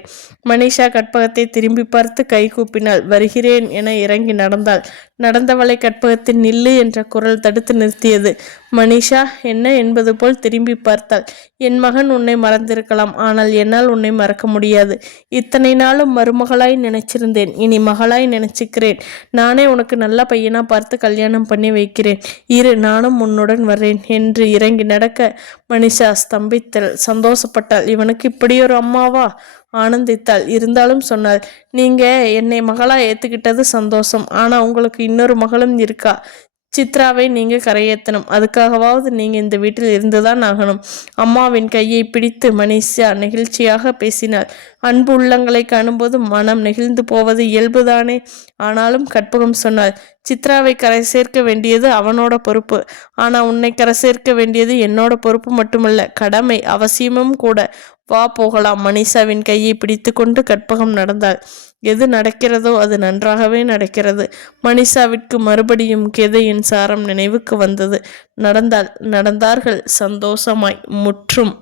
மனிஷா கற்பகத்தை திரும்பி பார்த்து கை கூப்பினாள். வருகிறேன் என இறங்கி நடந்தாள். நடந்தவளை கற்பகத்தின் நில்லு என்ற குரல் தடுத்து நிறுத்தியது. மனிஷா என்ன என்பது போல் திரும்பி பார்த்தாள். என் மகன் உன்னை மறந்திருக்கலாம், ஆனால் என்னால் உன்னை மறக்க முடியாது. இத்தனை நாளும் மருமகளாய் நினைச்சிருந்தேன், இனி மகளாய் நினைச்சுக்கிறேன். நானே உனக்கு நல்ல பையனா பார்த்து கல்யாணம் பண்ணி வைக்கிறேன். இரு, நானும் உன்னுடன் வர்றேன் என்று இறங்கி நடக்க மனிஷா ஸ்தம்பித்தாள், சந்தோஷப்பட்டாள். இவனுக்கு இப்படி ஒரு அம்மாவா? ஆனந்தித்தாள். இருந்தாலும் சொன்னாள், நீங்க என்னை மகளா ஏத்துக்கிட்டது சந்தோஷம். ஆனா உங்களுக்கு இன்னொரு மகளும் இருக்கா. சித்ராவை நீங்க கரையேற்றணும். அதுக்காகவாவது நீங்க இந்த வீட்டில் இருந்துதான் ஆகணும். அம்மாவின் கையை பிடித்து மனிஷா நெகிழ்ச்சியாக பேசினாள். அன்பு உள்ளங்களை காணும்போது மனம் நெகிழ்ந்து போவது இயல்புதானே. ஆனாலும் கற்பகம் சொன்னாள், சித்ராவை கரை சேர்க்க வேண்டியது அவனோட பொறுப்பு. ஆனா உன்னை கரை சேர்க்க வேண்டியது என்னோட பொறுப்பு மட்டுமல்ல, கடமை, அவசியமும் கூட. வா போகலாம். மனிஷாவின் கையை பிடித்து கொண்டு கற்பகம் நடந்தாள். எது நடக்கிறதோ அது நன்றாகவே நடக்கிறது. மனிஷாவிற்கு மறுபடியும் கீதையின் சாரம் நினைவுக்கு வந்தது. நடந்தார்கள் சந்தோஷமாய், முற்றும்.